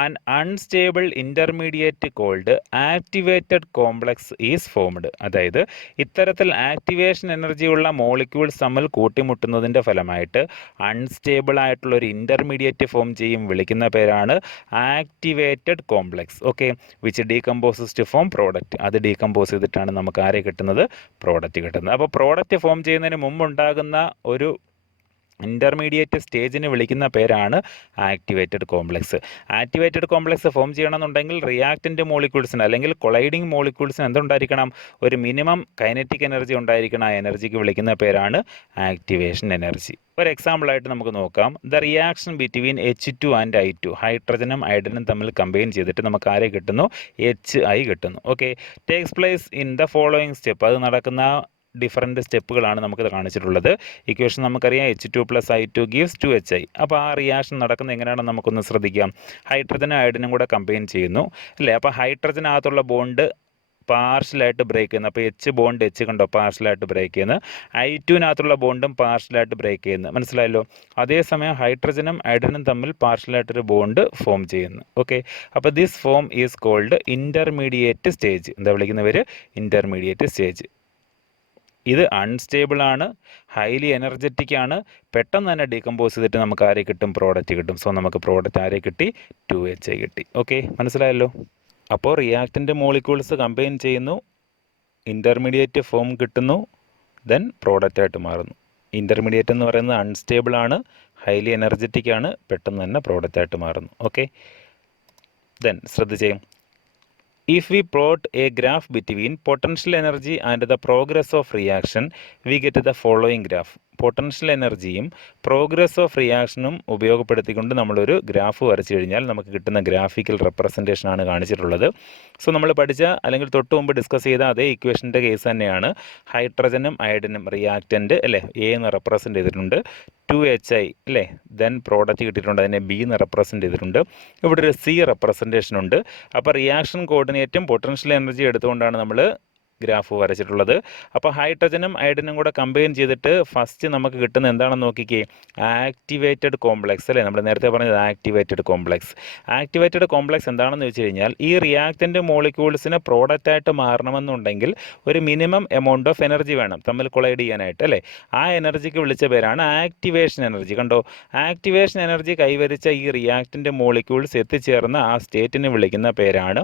an unstable intermediate called activated complex is formed. അതായത് ഇത്തരത്തിൽ ആക്ടിവേഷൻ എനർജി ഉള്ള മോളിക്യൂൾസ് തമ്മിൽ കൂട്ടിമുട്ടുന്നതിൻ്റെ ഫലമായിട്ട് അൺസ്റ്റേബിൾ ആയിട്ടുള്ള ഒരു ഇൻ്റർമീഡിയറ്റ് ഫോം ചെയ്യും. വിളിക്കുന്ന പേരാണ് activated complex. Okay, which decomposes to form product. അത് ഡീകമ്പോസ് ചെയ്തിട്ടാണ് നമുക്ക് ആരെ കിട്ടുന്നത്? പ്രോഡക്റ്റ് കിട്ടുന്നത്. അപ്പോൾ പ്രോഡക്റ്റ് ഫോം ചെയ്യുന്നതിന് മുമ്പുണ്ടാകുന്ന ഒരു ഇൻ്റർമീഡിയറ്റ് സ്റ്റേജിന് വിളിക്കുന്ന പേരാണ് activated complex. Activated complex form ചെയ്യണമെന്നുണ്ടെങ്കിൽ റിയാക്റ്റൻ്റ് മോളിക്യൂൾസിന്, അല്ലെങ്കിൽ കൊളൈഡിങ് മോളിക്യൂൾസിന് എന്തുണ്ടായിരിക്കണം? ഒരു മിനിമം കൈനറ്റിക് എനർജി ഉണ്ടായിരിക്കണം. ആ എനർജിക്ക് വിളിക്കുന്ന പേരാണ് ആക്ടിവേഷൻ എനർജി. ഒരു എക്സാമ്പിളായിട്ട് നമുക്ക് നോക്കാം. The reaction between H2 and I2, ഹൈഡ്രജനും ഹൈഡ്രജനും തമ്മിൽ കമ്പൈൻ ചെയ്തിട്ട് നമുക്ക് ആരെ കിട്ടുന്നു? HI കിട്ടുന്നു. Okay, takes place in the following step. അത് നടക്കുന്ന ഡിഫറൻറ്റ് സ്റ്റെപ്പുകളാണ് നമുക്ക് കാണിച്ചിട്ടുള്ളത്. ഇക്വേഷൻ നമുക്കറിയാം, H2 + I2 gives 2HI. അപ്പോൾ ആ റിയാക്ഷൻ നടക്കുന്നത് എങ്ങനെയാണെന്ന് നമുക്കൊന്ന് ശ്രദ്ധിക്കാം. ഹൈഡ്രജനും ഹൈഡ്രജനും കൂടെ കമ്പൈൻ ചെയ്യുന്നു അല്ലേ. അപ്പോൾ ഹൈഡ്രജനകത്തുള്ള ബോണ്ട് പാർഷ്യലായിട്ട് ബ്രേക്ക് ചെയ്യുന്നു. അപ്പോൾ H ബോണ്ട് H കണ്ടോ, പാർഷ്യലായിട്ട് ബ്രേക്ക് ചെയ്യുന്നു. I2നകത്തുള്ള ബോണ്ടും പാർഷ്യലായിട്ട് ബ്രേക്ക് ചെയ്യുന്നു. മനസ്സിലായല്ലോ. അതേസമയം ഹൈഡ്രജനും ഹൈഡ്രജനും തമ്മിൽ പാർഷ്യലായിട്ടൊരു ബോണ്ട് ഫോം ചെയ്യുന്നു. ഓക്കെ, അപ്പോൾ this form is called intermediate stage. എന്താ വിളിക്കുന്ന പേര്? Intermediate stage. ഇത് അൺസ്റ്റേബിൾ ആണ്, ഹൈലി എനർജറ്റിക് ആണ്. പെട്ടെന്ന് തന്നെ ഡീകമ്പോസ് ചെയ്തിട്ട് നമുക്ക് ആരെ കിട്ടും? പ്രോഡക്റ്റ് കിട്ടും. സോ നമുക്ക് പ്രോഡക്റ്റ് ആരെ കിട്ടി? 2HI കിട്ടി. ഓക്കെ, മനസ്സിലായല്ലോ. അപ്പോൾ റിയാക്റ്റൻ്റ് മോളിക്യൂൾസ് കമ്പൈൻ ചെയ്യുന്നു, ഇൻ്റർമീഡിയറ്റ് ഫോം കിട്ടുന്നു, ദെൻ പ്രോഡക്റ്റായിട്ട് മാറുന്നു. ഇൻ്റർമീഡിയറ്റ് എന്ന് പറയുന്നത് അൺസ്റ്റേബിൾ ആണ്, ഹൈലി എനർജറ്റിക് ആണ്, പെട്ടെന്ന് തന്നെ പ്രോഡക്റ്റായിട്ട് മാറുന്നു. ഓക്കെ, ദെൻ ശ്രദ്ധിച്ചേ. If we plot a graph between potential energy and the progress of reaction, we get the following graph. Potential എനർജിയും പ്രോഗ്രസ് ഓഫ് റിയാക്ഷനും ഉപയോഗപ്പെടുത്തിക്കൊണ്ട് നമ്മളൊരു ഗ്രാഫ് വരച്ചു കഴിഞ്ഞാൽ നമുക്ക് കിട്ടുന്ന ഗ്രാഫിക്കൽ റെപ്രസെൻറ്റേഷനാണ് കാണിച്ചിട്ടുള്ളത്. സോ നമ്മൾ പഠിച്ച അല്ലെങ്കിൽ തൊട്ട് മുമ്പ് ഡിസ്കസ് ചെയ്ത അതേ ഇക്വേഷൻ്റെ കേസ് തന്നെയാണ്. ഹൈഡ്രജനും അയഡിനും റിയാക്റ്റൻ്റ് അല്ലേ, എ എന്ന് റെപ്രസെൻ്റ് ചെയ്തിട്ടുണ്ട്, 2HI അല്ലേ, ദെൻ പ്രോഡക്റ്റ് കിട്ടിയിട്ടുണ്ട്, അതിനെ ബി എന്ന് റെപ്രസെൻ്റ് ചെയ്തിട്ടുണ്ട്. ഇവിടെ ഒരു സി റെപ്രസെൻറ്റേഷൻ ഉണ്ട്. അപ്പോൾ റിയാക്ഷൻ കോർഡിനേറ്റും പൊട്ടൻഷ്യൽ എനർജി എടുത്തുകൊണ്ടാണ് നമ്മൾ ഗ്രാഫ് വരച്ചിട്ടുള്ളത്. അപ്പോൾ ഹൈഡ്രജനും അയഡിനും കൂടെ കമ്പൈൻ ചെയ്തിട്ട് ഫസ്റ്റ് നമുക്ക് കിട്ടുന്ന എന്താണെന്ന് നോക്കിക്കേ, ആക്ടിവേറ്റഡ് കോംപ്ലക്സ് അല്ലേ, നമ്മൾ നേരത്തെ പറഞ്ഞത് ആക്ടിവേറ്റഡ് കോംപ്ലക്സ്. ആക്ടിവേറ്റഡ് കോംപ്ലക്സ് എന്താണെന്ന് വെച്ച് കഴിഞ്ഞാൽ ഈ റിയാക്റ്റൻ്റ് മോളിക്യൂൾസിന് പ്രോഡക്റ്റായിട്ട് മാറണമെന്നുണ്ടെങ്കിൽ ഒരു മിനിമം എമൗണ്ട് ഓഫ് എനർജി വേണം തമ്മിൽ കൊളൈഡ് ചെയ്യാനായിട്ട് അല്ലേ. ആ എനർജിക്ക് വിളിച്ച പേരാണ് ആക്ടിവേഷൻ എനർജി. കണ്ടോ, ആക്ടിവേഷൻ എനർജി കൈവരിച്ച ഈ റിയാക്റ്റൻ്റ് മോളിക്യൂൾസ് എത്തിച്ചേർന്ന ആ സ്റ്റേറ്റിന് വിളിക്കുന്ന പേരാണ്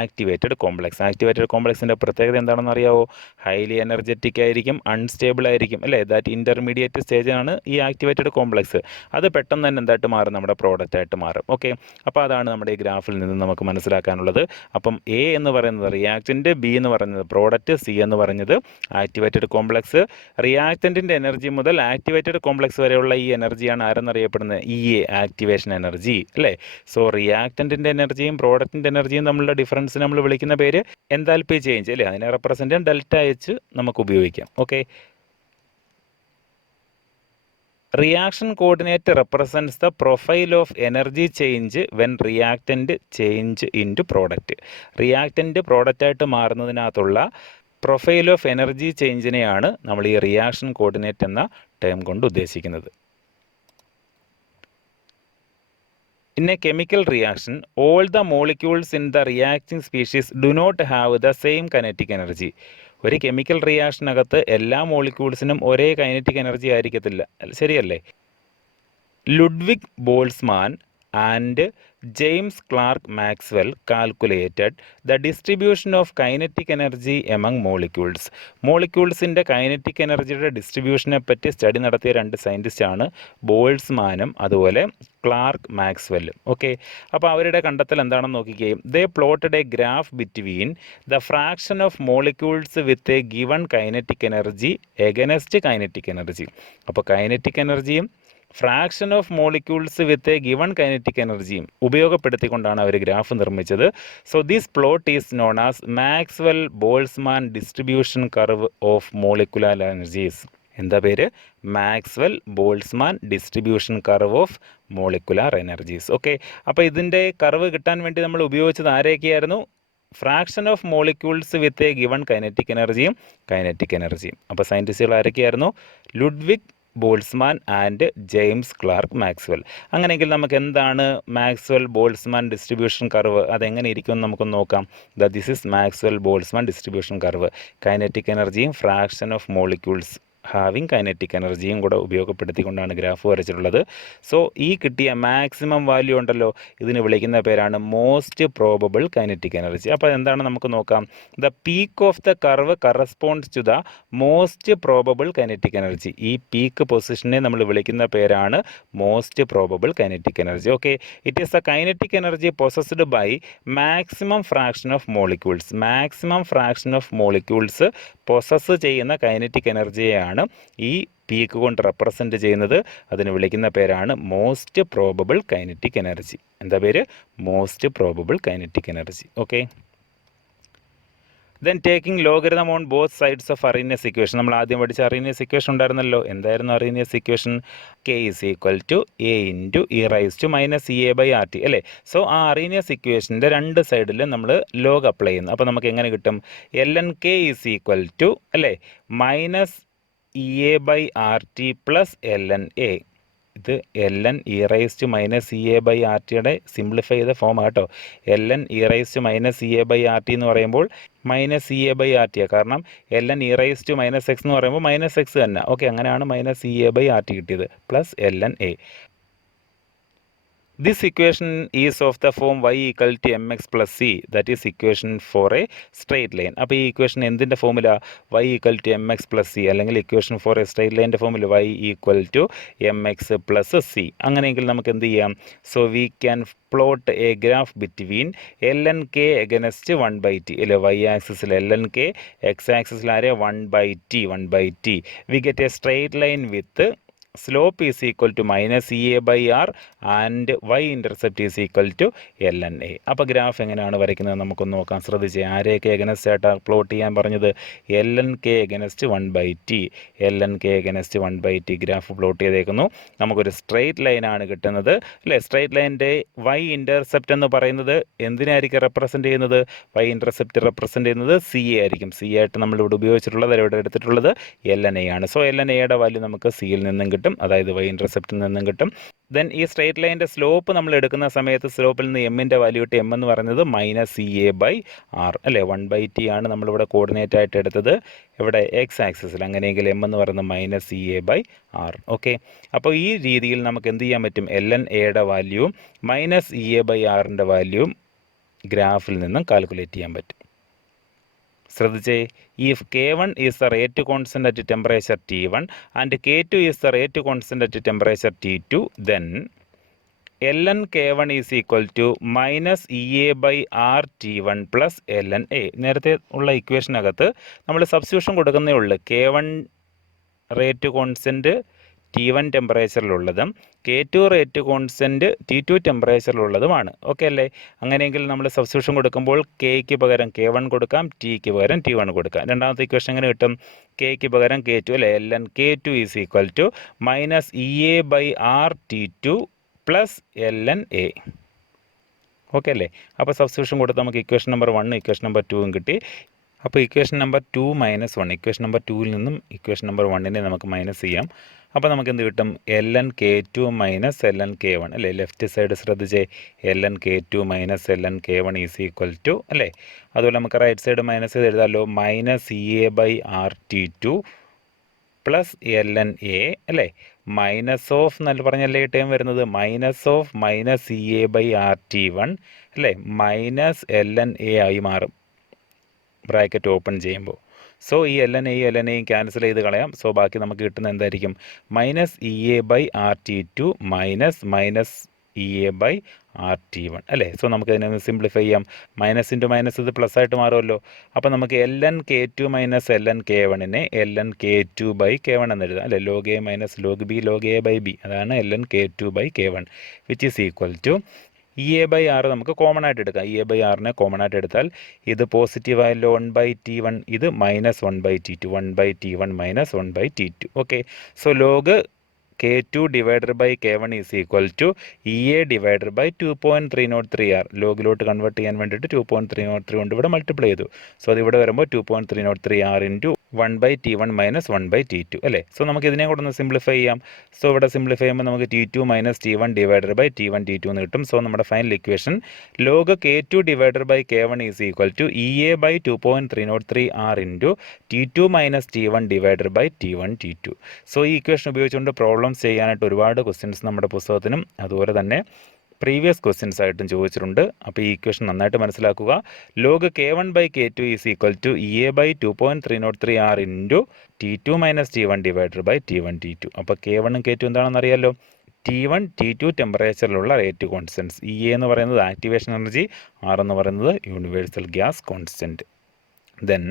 ആക്ടിവേറ്റഡ് കോംപ്ലക്സ്. ആക്ടിവേറ്റഡ് കോംപ്ലക്സിൻ്റെ പ്രത്യേകത എന്താണെന്ന് അറിയാവോ? ഹൈലി എനർജറ്റിക് ആയിരിക്കും, അൺസ്റ്റേബിൾ ആയിരിക്കും അല്ലേ. ദാറ്റ് ഇൻ്റർമീഡിയറ്റ് സ്റ്റേജാണ് ഈ ആക്ടിവേറ്റഡ് കോംപ്ലക്സ്. അത് പെട്ടെന്ന് തന്നെ എന്തായിട്ട് മാറും, നമ്മുടെ പ്രോഡക്റ്റ് ആയിട്ട് മാറും. ഓക്കെ, അപ്പോൾ അതാണ് നമ്മുടെ ഈ ഗ്രാഫിൽ നിന്ന് നമുക്ക് മനസ്സിലാക്കാനുള്ളത്. അപ്പം എ എന്ന് പറയുന്നത് റിയാക്റ്റൻ്റ്, ബി എന്ന് പറയുന്നത് പ്രോഡക്റ്റ്, സി എന്ന് പറയുന്നത് ആക്ടിവേറ്റഡ് കോംപ്ലക്സ്. റിയാക്റ്റൻറ്റിൻ്റെ എനർജി മുതൽ ആക്ടിവേറ്റഡ് കോംപ്ലക്സ് വരെയുള്ള ഈ എനർജിയാണ് ആരെന്നറിയപ്പെടുന്നത്, ഇ എ, ആക്ടിവേഷൻ എനർജി അല്ലേ. സോ റിയാക്റ്റൻറ്റിൻ്റെ എനർജിയും പ്രോഡക്റ്റിൻ്റെ എനർജിയും തമ്മിലുള്ള ഡിഫറൻസ് നമ്മൾ വിളിക്കുന്ന പേര് എൻതാൽപ്പി ചേഞ്ച് അല്ലേ. അതിനെ റെപ്രസെൻ്റ് ഡെൽറ്റ എച്ച് നമുക്ക് ഉപയോഗിക്കാം. Okay, reaction coordinate represents the profile of energy change when reactant change into product. Reactant പ്രോഡക്റ്റായിട്ട് മാറുന്നതിനകത്തുള്ള പ്രൊഫൈൽ ഓഫ് എനർജി ചേഞ്ചിനെയാണ് നമ്മൾ ഈ റിയാക്ഷൻ കോർഡിനേറ്റ് എന്ന ടേം കൊണ്ട് ഉദ്ദേശിക്കുന്നത്. In a chemical reaction, all the molecules in the reacting species do not have the same kinetic energy. ഒരു chemical റിയാക്ഷനകത്ത് എല്ലാ മോളിക്യൂൾസിനും ഒരേ കൈനറ്റിക് എനർജി ആയിരിക്കത്തില്ല, ശരിയല്ലേ. Ludwig Boltzmann and James Clerk Maxwell calculated the distribution of kinetic energy among molecules. മോളിക്യൂൾസിൻ്റെ kinetic എനർജിയുടെ ഡിസ്ട്രിബ്യൂഷനെ പറ്റി സ്റ്റഡി നടത്തിയ രണ്ട് സയൻറ്റിസ്റ്റാണ് ബോൾസ്മാനും അതുപോലെ ക്ലാർക്ക് മാക്സ്വെല്ലും. ഓക്കെ, അപ്പോൾ അവരുടെ കണ്ടെത്തൽ എന്താണെന്ന് നോക്കിക്കേ. They plotted a graph between the fraction of molecules with a given kinetic energy against kinetic energy. അപ്പോൾ കൈനറ്റിക് എനർജിയും fraction of molecules with a given kinetic എനർജിയും ഉപയോഗപ്പെടുത്തിക്കൊണ്ടാണ് അവർ ഗ്രാഫ് നിർമ്മിച്ചത്. So this plot is known as Maxwell Boltzmann distribution curve of molecular energies. എന്താ പേര്? Maxwell Boltzmann distribution curve of molecular energies. Okay, അപ്പോൾ ഇതിൻ്റെ കർവ് കിട്ടാൻ വേണ്ടി നമ്മൾ ഉപയോഗിച്ചത് ആരെയൊക്കെയായിരുന്നു? Fraction of molecules with a given kinetic എനർജിയും കൈനറ്റിക് എനർജിയും. അപ്പോൾ സയൻറ്റിസ്റ്റുകൾ ആരൊക്കെയായിരുന്നു? Ludwig Boltzmann and James Clerk Maxwell. അങ്ങനെയെങ്കിൽ നമുക്ക് എന്താണ് മാക്സ്വെൽ ബോൾസ്മാൻ ഡിസ്ട്രിബ്യൂഷൻ കർവ്, അതെങ്ങനെ ഇരിക്കുമെന്ന് നമുക്കൊന്ന് നോക്കാം. This is Maxwell Boltzmann distribution curve. Kinetic എനർജിയും fraction of molecules having kinetic എനർജിയും കൂടെ ഉപയോഗപ്പെടുത്തിക്കൊണ്ടാണ് ഗ്രാഫ് വരച്ചിട്ടുള്ളത്. സോ ഈ കിട്ടിയ മാക്സിമം വാല്യൂ ഉണ്ടല്ലോ, ഇതിന് വിളിക്കുന്ന പേരാണ് മോസ്റ്റ് പ്രോബബിൾ കൈനറ്റിക് എനർജി. അപ്പോൾ എന്താണ് നമുക്ക് നോക്കാം. The peak of the curve corresponds to the most probable kinetic energy. ഈ പീക്ക് പൊസിഷനെ നമ്മൾ വിളിക്കുന്ന പേരാണ് most probable kinetic energy. Okay, it is the kinetic energy possessed by maximum fraction of molecules. Maximum fraction of molecules possess ചെയ്യുന്ന kinetic എനർജിയെയാണ് ഈ peak കൊണ്ട് represent ചെയ്യുന്നത്. അതിന് വിളിക്കുന്ന പേരാണ് മോസ്റ്റ് പ്രോബബിൾ കൈനറ്റിക് എനർജി. എന്താ പേര്? Most probable kinetic energy. Okay, then taking logarithm on both sides of Arrhenius equation. നമ്മൾ ആദ്യം പഠിച്ച അറീനിയസ് ഇക്വേഷൻ ഉണ്ടായിരുന്നല്ലോ. എന്തായിരുന്നു Arrhenius equation? K is equal to A into e raised to minus EA by RT അല്ലേ. So ആ Arrhenius ഇക്വേഷൻ്റെ രണ്ട് സൈഡിലും നമ്മൾ ലോഗ് അപ്ലൈ ചെയ്യുന്നു. അപ്പോൾ നമുക്ക് എങ്ങനെ കിട്ടും? LNK is equal to അല്ലേ minus EA by RT plus LNA. ഇത് LN e raised to minus EA by RTയുടെ സിംപ്ലിഫൈ ചെയ്ത ഫോം ആട്ടോ. LN e raised to minus EA by RT എന്ന് പറയുമ്പോൾ മൈനസ് EA by RT, കാരണം LN e raised to minus X എന്ന് പറയുമ്പോൾ minus X തന്നെ. ഓക്കെ, അങ്ങനെയാണ് മൈനസ് EA by RT കിട്ടിയത് plus LNA. This equation is of the form y equal to mx plus c. That is equation for a straight line. അപ്പോൾ ഈ equation എന്തിൻ്റെ formula y equal to mx plus c അല്ലെങ്കിൽ equation for a straight ലൈൻ്റെ formula y equal to mx plus c. അങ്ങനെയെങ്കിൽ നമുക്ക് എന്ത് ചെയ്യാം? So we can plot A graph between L N K against 1/t അല്ലെ y ആക്സിസിൽ L N K, X ആക്സിസിൽ ആരെ 1/t. We get A straight line with slope is equal to minus EA by R and y intercept is equal to LNA. അപ്പോൾ graph എങ്ങനെയാണ് വരയ്ക്കുന്നത് നമുക്കൊന്ന് നോക്കാം. ശ്രദ്ധിച്ച് ആരെയൊക്കെ എഗനസ്റ്റ് ആയിട്ടാണ് പ്ലോട്ട് ചെയ്യാൻ പറഞ്ഞത്? LNK against 1/t, LNK against 1/t graph plot ചെയ്തേക്കുന്നു. നമുക്കൊരു സ്ട്രെയിറ്റ് ലൈനാണ് കിട്ടുന്നത് അല്ലേ? സ്ട്രെയിറ്റ് ലൈൻ്റെ y ഇൻ്റർസെപ്റ്റ് എന്ന് പറയുന്നത് എന്തിനായിരിക്കും റെപ്രസെൻ്റ് ചെയ്യുന്നത്? y ഇൻ്റർസെപ്റ്റ് റെപ്രസെൻ്റ് ചെയ്യുന്നത് സി എ ആയിരിക്കും. സി ആയിട്ട് നമ്മളിവിടെ ഉപയോഗിച്ചിട്ടുള്ളത്, ഇവിടെ എടുത്തിട്ടുള്ളത് LNA ആണ്. സോ LNAയുടെ വാല്യൂ നമുക്ക് സിയിൽ നിന്നും കിട്ടും, അതായത് y ഇൻ്റർസെപ്റ്റിൽ നിന്നും കിട്ടും. ദെൻ ഈ സ്ട്രെയിറ്റ് ലൈൻ്റെ സ്ലോപ്പ് നമ്മൾ എടുക്കുന്ന സമയത്ത് സ്ലോപ്പിൽ നിന്ന് എമ്മിൻ്റെ വാല്യൂ ഇട്ട് എം എന്ന് പറയുന്നത് -CA/R അല്ലേ? 1/t ആണ് നമ്മളിവിടെ കോർഡിനേറ്റ് ആയിട്ട് എടുത്തത്, ഇവിടെ എക്സ് ആക്സിസിൽ. അങ്ങനെയെങ്കിൽ എം എന്ന് പറയുന്നത് -CA/R. ഓക്കെ, അപ്പോൾ ഈ രീതിയിൽ നമുക്ക് എന്ത് ചെയ്യാൻ പറ്റും? LNAയുടെ വാല്യൂവും -EA/Rൻ്റെ വാല്യൂവും ഗ്രാഫിൽ നിന്നും കാൽക്കുലേറ്റ് ചെയ്യാൻ പറ്റും. ശ്രദ്ധിച്ചേ, if K1 is the rate constant at temperature T1 and K2 is the rate constant at temperature T2, then ln K1 is equal to -EA/R T1 plus LNA. നേരത്തെ ഉള്ള ഇക്വേഷനകത്ത് നമ്മൾ സബ്സ്റ്റിറ്റ്യൂഷൻ കൊടുക്കുന്നേ ഉള്ളൂ. K1 റേറ്റ് കോൺസ്റ്റൻറ്റ് T1 ടെമ്പറേച്ചറിലുള്ളതും K2 rate constant T2 ടെമ്പറേച്ചറിലുള്ളതുമാണ്. Okay അല്ലേ? അങ്ങനെയെങ്കിൽ നമ്മൾ സബ്സ്റ്റിറ്റ്യൂഷൻ കൊടുക്കുമ്പോൾ Kയ്ക്ക് പകരം K1 കൊടുക്കാം, Tക്ക് പകരം T1 കൊടുക്കാം. രണ്ടാമത്തെ ഇക്വേഷൻ എങ്ങനെ കിട്ടും? Kയ്ക്ക് പകരം K2 അല്ലേ? ln K2 is equal to -EA/R T2 plus LNA. Okay അല്ലേ? അപ്പോൾ സബ്സ്റ്റിറ്റ്യൂഷൻ കൊടുത്ത് നമുക്ക് ഇക്വേഷൻ നമ്പർ 1 ഇക്വേഷൻ നമ്പർ 2 കിട്ടി. അപ്പോൾ ഇക്വേഷൻ നമ്പർ 2 - 1, ഇക്വേഷൻ നമ്പർ 2ൽ നിന്നും ഇക്വേഷൻ നമ്പർ 1നെ നമുക്ക് മൈനസ് ചെയ്യാം. അപ്പോൾ നമുക്ക് എന്ത് കിട്ടും? ln K2 - ln K1 അല്ലേ? ലെഫ്റ്റ് സൈഡ് ശ്രദ്ധിച്ചേ, ln K2 - ln K1 is equal to അല്ലേ? അതുപോലെ നമുക്ക് റൈറ്റ് സൈഡ് മൈനസ് ചെയ്ത് എഴുതാമല്ലോ, -EA/R T2 പ്ലസ് LNA അല്ലേ? മൈനസ് ഓഫ് എന്നല്ല പറഞ്ഞല്ലേ ഈ ടൈം വരുന്നത്, -EA/R T1 അല്ലേ? -LNA ആയി മാറും ബ്രാക്കറ്റ് ഓപ്പൺ ചെയ്യുമ്പോൾ. സോ ഈ LNAയും ക്യാൻസൽ ചെയ്ത് കളയാം. സോ ബാക്കി നമുക്ക് കിട്ടുന്ന എന്തായിരിക്കും? -EA/R T2 -EA/R T1 അല്ലേ? സോ നമുക്ക് ഇതിനെ സിംപ്ലിഫൈ ചെയ്യാം. മൈനസ് ഇൻറ്റു മൈനസ് ഇത് പ്ലസ് ആയിട്ട് മാറുമല്ലോ. അപ്പോൾ നമുക്ക് ln K2 - ln K1നെ ln K2/K1 എന്ന് എഴുതാം അല്ലേ? log A - log B log A/B, അതാണ് ln K2/K1 which is equal to EA/R നമുക്ക് കോമൺ ആയിട്ട് എടുക്കാം. EA/Rനെ കോമൺ ആയിട്ട് എടുത്താൽ ഇത് പോസിറ്റീവായല്ലോ 1/T1, ഇത് -1/T2, 1/T1 - 1/T2. Okay, so log K2 divided by K1 is equal to EA divided by 2.303R. ലോഗിലോട്ട് convert ചെയ്യാൻ വേണ്ടിയിട്ട് 2.303 കൊണ്ട് ഇവിടെ മൾട്ടിപ്ലൈ ചെയ്തു. സോ അതിവിടെ വരുമ്പോൾ 2.303R ഇൻറ്റു 1/T1 - 1/T2 അല്ലേ? സോ നമുക്ക് ഇതിനെ കൂടെ ഒന്ന് സിംപ്ലിഫൈ ചെയ്യാം. സോ ഇവിടെ സിംപ്ലിഫൈ ചെയ്യുമ്പോൾ നമുക്ക് T2 - T1 divided by T1 T2 എന്ന് കിട്ടും. സോ നമ്മുടെ final equation log K2 divided by K1 is equal to EA by 2.303R into T2 - T1 divided by T1 T2. So ഈ equation ഉപയോഗിച്ചുകൊണ്ട് problems ചെയ്യാനായിട്ട് ഒരുപാട് questions നമ്മുടെ പുസ്തകത്തിനും അതുപോലെ തന്നെ പ്രീവിയസ് ക്വസ്റ്റ്യൻസ് ആയിട്ടും ചോദിച്ചിട്ടുണ്ട്. അപ്പോൾ ഈ ഇക്വേഷൻ നന്നായിട്ട് മനസ്സിലാക്കുക. Log K1/K2 is equal to EA by 2.303R into T2 - T1 divided by T1 T2. അപ്പോൾ K1ഉം K2 എന്താണെന്ന് അറിയാമല്ലോ? T1 T2 ടെമ്പറേച്ചറിലുള്ള rate constants. EA എന്ന് പറയുന്നത് ആക്ടിവേഷൻ എനർജി, R എന്ന് പറയുന്നത് universal gas constant. Then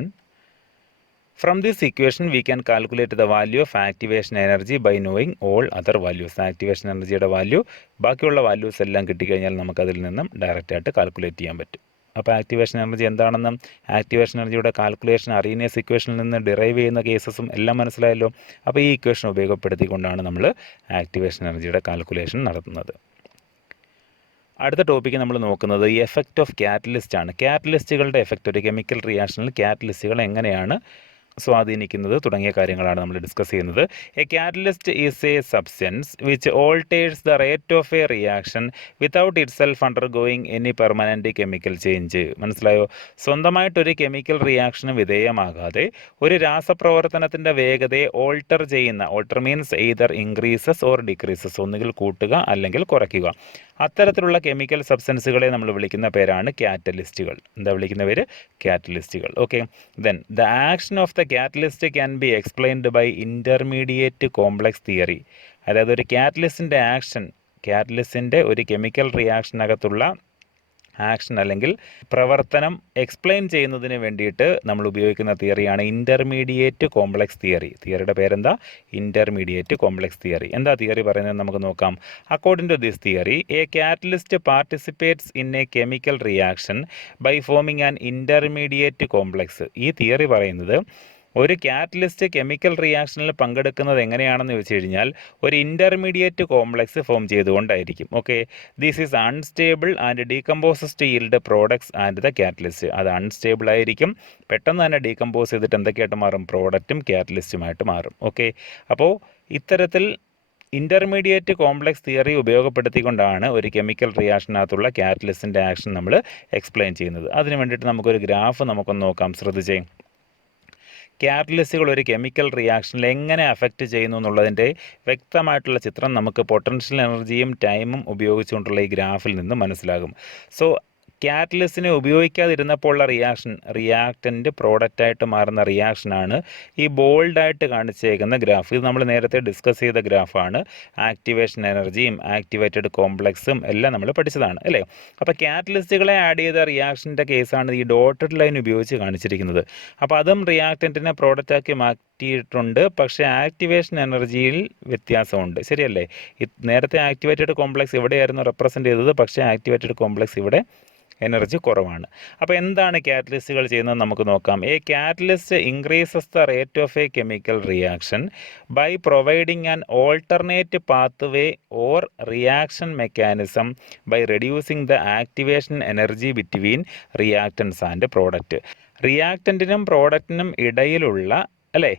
from this equation we can calculate the value of activation energy by knowing all other values. Activation എനർജിയുടെ value ബാക്കിയുള്ള values എല്ലാം കിട്ടിക്കഴിഞ്ഞാൽ നമുക്കതിൽ നിന്നും ഡയറക്റ്റ് ആയിട്ട് കാൽക്കുലേറ്റ് ചെയ്യാൻ പറ്റും. അപ്പോൾ ആക്ടിവേഷൻ എനർജി എന്താണെന്നും ആക്ടിവേഷൻ എനർജിയുടെ കാൽക്കുലേഷൻ അറീനിയസ് ഇക്വേഷനിൽ നിന്ന് ഡിറൈവ് ചെയ്യുന്ന കേസസും എല്ലാം മനസ്സിലായല്ലോ. അപ്പോൾ ഈ ഇക്വേഷൻ ഉപയോഗപ്പെടുത്തിക്കൊണ്ടാണ് നമ്മൾ ആക്ടിവേഷൻ എനർജിയുടെ കാൽക്കുലേഷൻ നടത്തുന്നത്. അടുത്ത ടോപ്പിക്ക് നമ്മൾ നോക്കുന്നത് എഫക്റ്റ് ഓഫ് കാറ്റലിസ്റ്റ് ആണ്. കാറ്റലിസ്റ്റുകളുടെ എഫക്റ്റ്, ഒരു കെമിക്കൽ റിയാക്ഷനിൽ കാറ്റലിസ്റ്റുകൾ എങ്ങനെയാണ് സ്വാധീനിക്കുന്നത് തുടങ്ങിയ കാര്യങ്ങളാണ് നമ്മൾ ഡിസ്കസ് ചെയ്യുന്നത്. A catalyst is A substance which alters the rate of A reaction without it self undergoing any permanent chemical change. മനസ്സിലായോ? സ്വന്തമായിട്ടൊരു കെമിക്കൽ റിയാക്ഷന് വിധേയമാകാതെ ഒരു രാസപ്രവർത്തനത്തിൻ്റെ വേഗതയെ ഓൾട്ടർ ചെയ്യുന്ന, alter means either increases or decreases, ഒന്നുകിൽ കൂട്ടുക അല്ലെങ്കിൽ കുറയ്ക്കുക, അത്തരത്തിലുള്ള കെമിക്കൽ സബ്സ്റ്റൻസുകളെ നമ്മൾ വിളിക്കുന്ന പേരാണ് കാറ്റലിസ്റ്റുകൾ. എന്താ വിളിക്കുന്ന പേര്? കാറ്റലിസ്റ്റുകൾ. Okay, then the action of the catalyst can be explained by intermediate complex theory. അതായത് ഒരു കാറ്റലിസ്റ്റിൻ്റെ ആക്ഷൻ, കാറ്റലിസ്റ്റിൻ്റെ ഒരു കെമിക്കൽ റിയാക്ഷനകത്തുള്ള ആക്ഷൻ അല്ലെങ്കിൽ പ്രവർത്തനം എക്സ്പ്ലെയിൻ ചെയ്യുന്നതിന് വേണ്ടിയിട്ട് നമ്മൾ ഉപയോഗിക്കുന്ന തിയറിയാണ് ഇൻ്റർമീഡിയറ്റ് കോംപ്ലക്സ് തിയറി. തിയറിയുടെ പേരെന്താ? Intermediate complex theory. എന്താ തിയറി പറയുന്നത് നമുക്ക് നോക്കാം. According to this theory, a catalyst participates in a chemical reaction by forming an intermediate complex. ഈ തിയറി പറയുന്നത് ഒരു കാറ്റലിസ്റ്റ് കെമിക്കൽ റിയാക്ഷനിൽ പങ്കെടുക്കുന്നത് എങ്ങനെയാണെന്ന് വെച്ച് കഴിഞ്ഞാൽ ഒരു ഇൻ്റർമീഡിയറ്റ് കോംപ്ലക്സ് ഫോം ചെയ്തുകൊണ്ടായിരിക്കും. Okay, this is unstable and decomposes to yield products and the catalyst. അത് അൺസ്റ്റേബിൾ ആയിരിക്കും, പെട്ടെന്ന് തന്നെ ഡീകമ്പോസ് ചെയ്തിട്ട് എന്തൊക്കെയായിട്ട് മാറും? പ്രോഡക്റ്റും കാറ്റലിസ്റ്റുമായിട്ട് മാറും. ഓക്കെ, അപ്പോൾ ഇത്തരത്തിൽ ഇൻ്റർമീഡിയറ്റ് കോംപ്ലക്സ് തിയറി ഉപയോഗപ്പെടുത്തിക്കൊണ്ടാണ് ഒരു കെമിക്കൽ റിയാക്ഷനകത്തുള്ള കാറ്റലിസ്റ്റിൻ്റെ ആക്ഷൻ നമ്മൾ എക്സ്പ്ലെയിൻ ചെയ്യുന്നത്. അതിന് വേണ്ടിയിട്ട് നമുക്കൊരു ഗ്രാഫ് നമുക്കൊന്ന് നോക്കാം. ശ്രദ്ധിച്ചേ. കാറ്റലിസ്റ്റുകൾ ഒരു കെമിക്കൽ റിയാക്ഷനിൽ എങ്ങനെ അഫക്റ്റ് ചെയ്യുന്നു എന്നുള്ളതിൻ്റെ വ്യക്തമായിട്ടുള്ള ചിത്രം നമുക്ക് പൊട്ടൻഷ്യൽ എനർജിയും ടൈമും ഉപയോഗിച്ചുകൊണ്ടുള്ള ഈ ഗ്രാഫിൽ നിന്ന് മനസ്സിലാകും. സോ കാറ്റലിസ്റ്റിനെ ഉപയോഗിക്കാതിരുന്നപ്പോൾ ഉള്ള റിയാക്റ്റൻ്റ് പ്രോഡക്റ്റായിട്ട് മാറുന്ന റിയാക്ഷനാണ് ഈ ബോൾഡായിട്ട് കാണിച്ചേക്കുന്ന ഗ്രാഫ്. ഇത് നമ്മൾ നേരത്തെ ഡിസ്കസ് ചെയ്ത ഗ്രാഫാണ്. ആക്ടിവേഷൻ എനർജിയും ആക്ടിവേറ്റഡ് കോംപ്ലക്സും എല്ലാം നമ്മൾ പഠിച്ചതാണ് അല്ലേ. അപ്പോൾ കാറ്റലിസ്റ്റുകളെ ആഡ് ചെയ്ത റിയാക്ഷൻ്റെ കേസാണ് ഈ ഡോട്ടഡ് ലൈൻ ഉപയോഗിച്ച് കാണിച്ചിരിക്കുന്നത്. അപ്പോൾ അതും റിയാക്റ്റൻറ്റിനെ പ്രോഡക്റ്റാക്കി മാറ്റിയിട്ടുണ്ട്, പക്ഷേ ആക്ടിവേഷൻ എനർജിയിൽ വ്യത്യാസമുണ്ട്. ശരിയല്ലേ? നേരത്തെ ആക്ടിവേറ്റഡ് കോംപ്ലക്സ് ഇവിടെയായിരുന്നു റെപ്രസെൻ്റ് ചെയ്തത്, പക്ഷേ ആക്ടിവേറ്റഡ് കോംപ്ലക്സ് ഇവിടെ എനർജി കുറവാണ്. അപ്പോൾ എന്താണ് കാറ്റലിസ്റ്റുകൾ ചെയ്യുന്നത് നമുക്ക് നോക്കാം. A catalyst increases the rate of a chemical reaction by providing an alternate pathway or reaction mechanism by reducing the activation energy between reactants and product. റിയാക്റ്റൻറ്റിനും പ്രോഡക്റ്റിനും ഇടയിലുള്ള അല്ലേ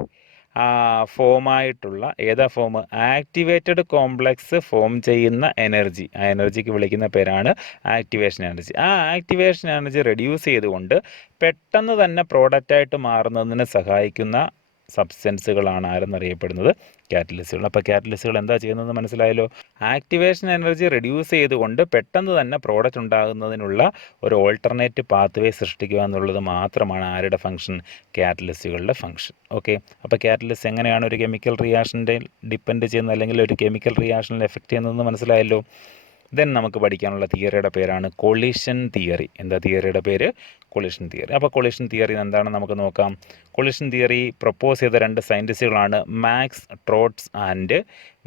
ഫോമായിട്ടുള്ള ഏതാ ഫോം? ആക്ടിവേറ്റഡ് കോംപ്ലക്സ് ഫോം ചെയ്യുന്ന എനർജി. ആ എനർജിക്ക് വിളിക്കുന്ന പേരാണ് ആക്ടിവേഷൻ എനർജി. ആ ആക്ടിവേഷൻ എനർജി റെഡ്യൂസ് ചെയ്തുകൊണ്ട് പെട്ടെന്ന് തന്നെ പ്രോഡക്റ്റായിട്ട് മാറുന്നതിന് സഹായിക്കുന്ന സബ്സ്റ്റൻസുകളാണ് ആരെന്നറിയപ്പെടുന്നത്? കാറ്റലിസ്റ്റുകൾ. അപ്പോൾ കാറ്റലിസ്റ്റുകൾ എന്താ ചെയ്യുന്നതെന്ന് മനസ്സിലായല്ലോ. ആക്ടിവേഷൻ എനർജി റെഡ്യൂസ് ചെയ്തുകൊണ്ട് പെട്ടെന്ന് തന്നെ പ്രോഡക്റ്റ് ഉണ്ടാകുന്നതിനുള്ള ഒരു ഓൾട്ടർനേറ്റ് പാത്വേ സൃഷ്ടിക്കുക എന്നുള്ളത് മാത്രമാണ് ആരുടെ ഫംഗ്ഷൻ? കാറ്റലിസ്റ്റുകളുടെ ഫംഗ്ഷൻ. ഓക്കെ, അപ്പോൾ കാറ്റലിസ്റ്റ് എങ്ങനെയാണ് ഒരു കെമിക്കൽ റിയാക്ഷൻ്റെ ഡിപ്പെൻഡ് ചെയ്യുന്നത് അല്ലെങ്കിൽ ഒരു കെമിക്കൽ റിയാക്ഷനിൽ എഫക്റ്റ് ചെയ്യുന്നതെന്ന് മനസ്സിലായല്ലോ. ദെൻ നമുക്ക് പഠിക്കാനുള്ള തിയറിയുടെ പേരാണ് കൊളിഷൻ തിയറി. എന്താ തിയറിയുടെ പേര്? Collision theory. അപ്പോൾ കൊളിഷൻ തിയറി എന്താണെന്ന് നമുക്ക് നോക്കാം. കൊളിഷൻ തിയറി പ്രപ്പോസ് ചെയ്ത രണ്ട് സയൻറ്റിസ്റ്റുകളാണ് മാക്സ് ട്രോട്സ് ആൻഡ്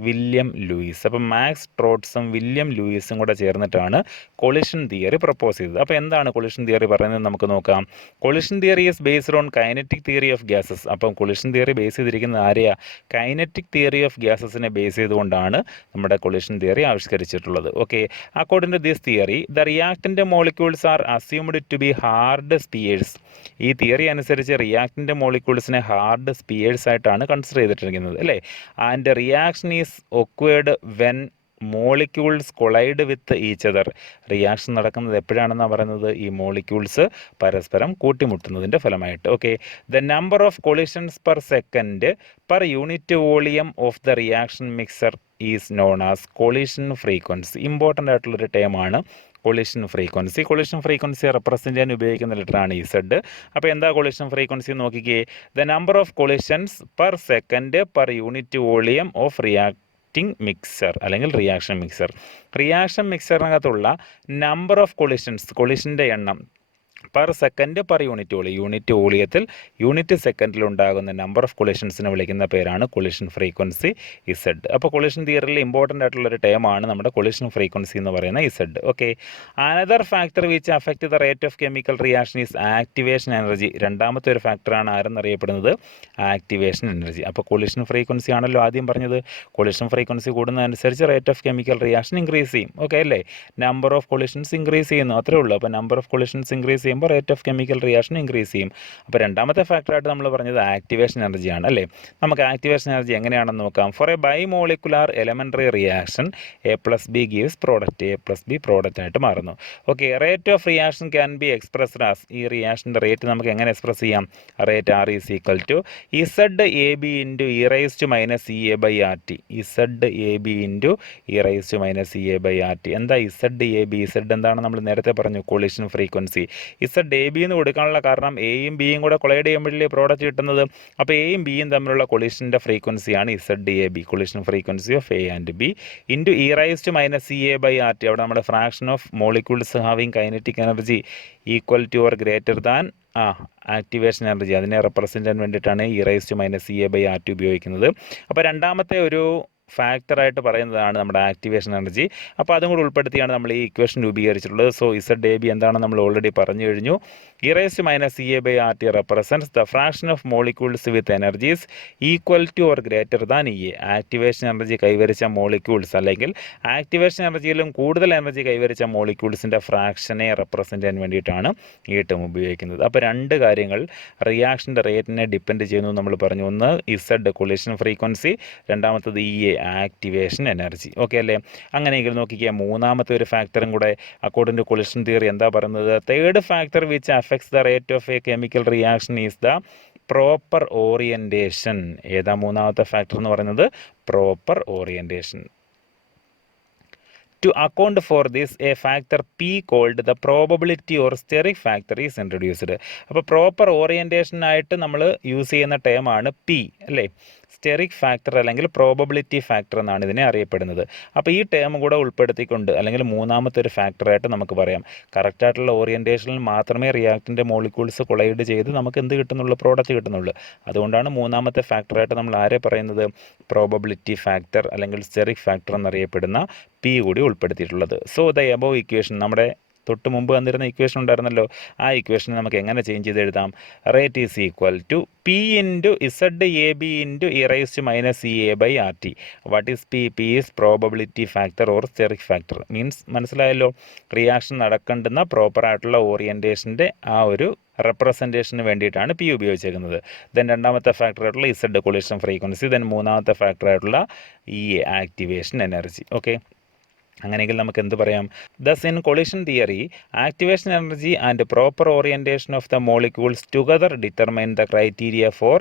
വില്യം ലൂയിസ്. അപ്പം മാക്സ് ട്രോട്ട്സും വില്യം ലൂയിസും കൂടെ ചേർന്നിട്ടാണ് കൊളിഷൻ തിയറി പ്രപ്പോസ് ചെയ്തത്. അപ്പോൾ എന്താണ് കൊളിഷൻ തിയറി പറയുന്നത് നമുക്ക് നോക്കാം. Collision theory is based on kinetic theory of gases. അപ്പം കൊളിഷൻ തിയറി ബേസ് ചെയ്തിരിക്കുന്നത് ആരെയാ? കൈനറ്റിക് തിയറി ഓഫ് ഗ്യാസസിനെ ബേസ് ചെയ്തുകൊണ്ടാണ് നമ്മുടെ കൊളിഷൻ തിയറി ആവിഷ്കരിച്ചിട്ടുള്ളത്. Okay, according to this theory the reactant molecules are assumed to be hard spheres. ഈ theory അനുസരിച്ച് reactant മോളിക്യൂൾസിനെ ഹാർഡ് സ്പിയേഴ്സ് ആയിട്ടാണ് കൺസിഡർ ചെയ്തിട്ടിരിക്കുന്നത് അല്ലേ. And reaction is occurred when molecules collide with each other. റിയാക്ഷൻ നടക്കുന്നത് എപ്പോഴാണെന്നാണ് പറയുന്നത്? ഈ മോളിക്യൂൾസ് പരസ്പരം കൂട്ടിമുട്ടുന്നതിൻ്റെ ഫലമായിട്ട്. Okay, the number of collisions per second per unit volume of the reaction mixture is known as collision frequency. Important ആയിട്ടുള്ളൊരു ടേമാണ് collision frequency. Collision frequency represent ചെയ്യാൻ ഉപയോഗിക്കുന്ന ലെറ്ററാണ് ഇസഡ്. അപ്പോൾ എന്താ കൊളിഷൻ ഫ്രീക്വൻസി നോക്കിക്കേ. The number of collisions per second per unit volume of reacting mixture അല്ലെങ്കിൽ reaction mixture. Reaction മിക്സറിനകത്തുള്ള നമ്പർ ഓഫ് കൊളിഷൻസ്, കൊളിഷൻ്റെ എണ്ണം per second per unit volume. Unit വോളിയത്തിൽ യൂണിറ്റ് സെക്കൻഡിൽ ഉണ്ടാകുന്ന നമ്പർ ഓഫ് കൊളിഷൻസിനെ വിളിക്കുന്ന പേരാണ് കൊളിഷൻ ഫ്രീക്വൻസി ഇസഡ്. അപ്പോൾ കൊളിഷൻ തിയറിയിൽ ഇമ്പോർട്ടൻ്റ് ആയിട്ടുള്ളൊരു ടേമാണ് നമ്മുടെ കൊളിഷൻ ഫ്രീക്വൻസി എന്ന് പറയുന്ന Z. Okay, another factor which affect the rate of chemical reaction is activation energy. രണ്ടാമത്തെ ഒരു ഫാക്ടറാണ് ആരെന്നറിയപ്പെടുന്നത്? Activation energy. അപ്പോൾ കൊളിഷൻ ഫ്രീക്വൻസി ആണല്ലോ ആദ്യം പറഞ്ഞത്. കൊളിഷൻ ഫ്രീക്വൻസി കൂടുന്നതനുസരിച്ച് rate of chemical reaction increase ചെയ്യും. ഓക്കെ അല്ലേ? നമ്പർ ഓഫ് കൊളിഷൻസ് ഇൻക്രീസ് ചെയ്യുന്നു, അത്രേ ഉള്ളൂ. അപ്പോൾ നമ്പർ ഓഫ് കൊളിഷൻസ് ഇൻക്രീസ് ചെയ്യുമ്പോൾ ചെയ്യുമ്പോൾ rate of chemical reaction increase ചെയ്യും. അപ്പോൾ രണ്ടാമത്തെ ഫാക്ടറായിട്ട് നമ്മൾ പറഞ്ഞത് ആക്ടിവേഷൻ എനർജിയാണ് അല്ലേ. നമുക്ക് ആക്ടിവേഷൻ എനർജി എങ്ങനെയാണെന്ന് നോക്കാം. For a bimolecular elementary reaction A+B gives product, A+B product ആയിട്ട് മാറുന്നു. Okay, rate of reaction can be expressed as, ഈ റിയാക്ഷൻ്റെ റേറ്റ് നമുക്ക് എങ്ങനെ എക്സ്പ്രസ് ചെയ്യാം? Rate R is equal to ZAB into E raise to minus EA/RT. ZAB into E raise to minus EA/RT. എന്താ ZAB? Z എന്താണ്? നമ്മൾ നേരത്തെ പറഞ്ഞു, കൊളിഷൻ ഫ്രീക്വൻസി. ZAB എന്ന് കൊടുക്കാനുള്ള കാരണം എയും ബിയും കൂടെ കൊളൈഡ് ചെയ്യുമ്പോഴല്ലേ പ്രോഡക്റ്റ് കിട്ടുന്നത്. അപ്പോൾ എയും ബിയും തമ്മിലുള്ള കൊളിഷൻ്റെ ഫ്രീക്വൻസിയാണ് ZAB, collision frequency of A and B into E raise to minus EA/RT. അവിടെ നമ്മുടെ fraction of molecules having kinetic energy equal to or greater than activation energy, അതിനെ റെപ്രസെൻ്റ് ചെയ്യാൻ വേണ്ടിയിട്ടാണ് E raise to minus EA/RT ഉപയോഗിക്കുന്നത്. അപ്പോൾ രണ്ടാമത്തെ ഒരു ഫാക്ടറായിട്ട് പറയുന്നതാണ് നമ്മുടെ ആക്ടിവേഷൻ എനർജി. അപ്പോൾ അതും കൂടി ഉൾപ്പെടുത്തിയാണ് നമ്മൾ ഈ ഇക്വേഷൻ രൂപീകരിച്ചിട്ടുള്ളത്. സോ ZAB എന്താണെന്ന് നമ്മൾ ഓൾറെഡി പറഞ്ഞു കഴിഞ്ഞു. E raise to minus EA/RT represents the fraction of molecules with energies equal to or greater than EA. Activation energy കൈവരിച്ച മോളിക്യൂൾസ് അല്ലെങ്കിൽ ആക്ടിവേഷൻ എനർജിയിലും കൂടുതൽ എനർജി കൈവരിച്ച മോളിക്യൂൾസിൻ്റെ ഫ്രാക്ഷനെ റെപ്രസെൻ്റ് ചെയ്യാൻ വേണ്ടിയിട്ടാണ് ഈ ടേം ഉപയോഗിക്കുന്നത്. അപ്പോൾ രണ്ട് കാര്യങ്ങൾ റിയാക്ഷൻ്റെ റേറ്റിനെ ഡിപ്പെൻഡ് ചെയ്യുന്നു നമ്മൾ പറഞ്ഞു. ഒന്ന് Z കൊളിഷൻ ഫ്രീക്വൻസി, രണ്ടാമത്തത് EA ആക്ടിവേഷൻ എനർജി. ഓക്കെ അല്ലേ. അങ്ങനെയെങ്കിൽ നോക്കിക്കുക, മൂന്നാമത്തെ ഒരു ഫാക്ടറും കൂടെ അക്കോർഡിംഗ് ടു കൊളിഷൻ തിയറി എന്താ പറയുന്നത്? Third factor which affects the rate of a chemical reaction is the proper orientation. ഏതാ മൂന്നാമത്തെ ഫാക്ടർ എന്ന് പറയുന്നത്? Proper orientation. To account for this, a factor P called the probability or steric factor is introduced. അപ്പോൾ proper ഓറിയൻറ്റേഷനായിട്ട് നമ്മൾ use ചെയ്യുന്ന ടേമാണ് P അല്ലേ. Steric factor അല്ലെങ്കിൽ probability factor എന്നാണ് ഇതിനെ അറിയപ്പെടുന്നത്. അപ്പോൾ ഈ ടേം കൂടെ ഉൾപ്പെടുത്തിക്കൊണ്ട് അല്ലെങ്കിൽ മൂന്നാമത്തെ ഒരു ഫാക്ടറായിട്ട് നമുക്ക് പറയാം. കറക്റ്റായിട്ടുള്ള ഓറിയൻറ്റേഷനിൽ മാത്രമേ റിയാക്റ്റിൻ്റെ മോളിക്യൂൾസ് കൊളൈഡ് ചെയ്ത് നമുക്ക് എന്ത് കിട്ടുന്നുള്ളൂ? പ്രോഡക്റ്റ് കിട്ടുന്നുള്ളൂ. അതുകൊണ്ടാണ് മൂന്നാമത്തെ ഫാക്ടറായിട്ട് നമ്മൾ ആരെ പറയുന്നത്? പ്രോബബിലിറ്റി ഫാക്ടർ അല്ലെങ്കിൽ സ്റ്റെറിക് ഫാക്ടർ എന്നറിയപ്പെടുന്ന P കൂടി ഉൾപ്പെടുത്തിയിട്ടുള്ളത്. സോ ദ എബോവ് ഇക്വേഷൻ, നമ്മുടെ തൊട്ട് മുമ്പ് വന്നിരുന്ന ഇക്വേഷൻ ഉണ്ടായിരുന്നല്ലോ, ആ ഇക്വേഷനെ നമുക്ക് എങ്ങനെ ചേഞ്ച് ചെയ്ത് എഴുതാം? Rate is equal to P into ZAB into E raise to minus EA/RT. What is P? P is probability factor or steric factor. Means മനസ്സിലായല്ലോ, റിയാക്ഷൻ നടക്കേണ്ടുന്ന പ്രോപ്പറായിട്ടുള്ള ഓറിയൻറ്റേഷൻ്റെ ആ ഒരു റെപ്രസെൻറ്റേഷന് വേണ്ടിയിട്ടാണ് P ഉപയോഗിച്ചേക്കുന്നത്. ദെൻ രണ്ടാമത്തെ ഫാക്ടറായിട്ടുള്ള Z കൊളിഷൻ ഫ്രീക്വൻസി, ദെൻ മൂന്നാമത്തെ ഫാക്ടറായിട്ടുള്ള EA ആക്ടിവേഷൻ എനർജി. ഓക്കെ, അങ്ങനെയെങ്കിൽ നമുക്ക് എന്ത് പറയാം? Thus in collision theory activation energy and proper orientation of the molecules together determine the criteria for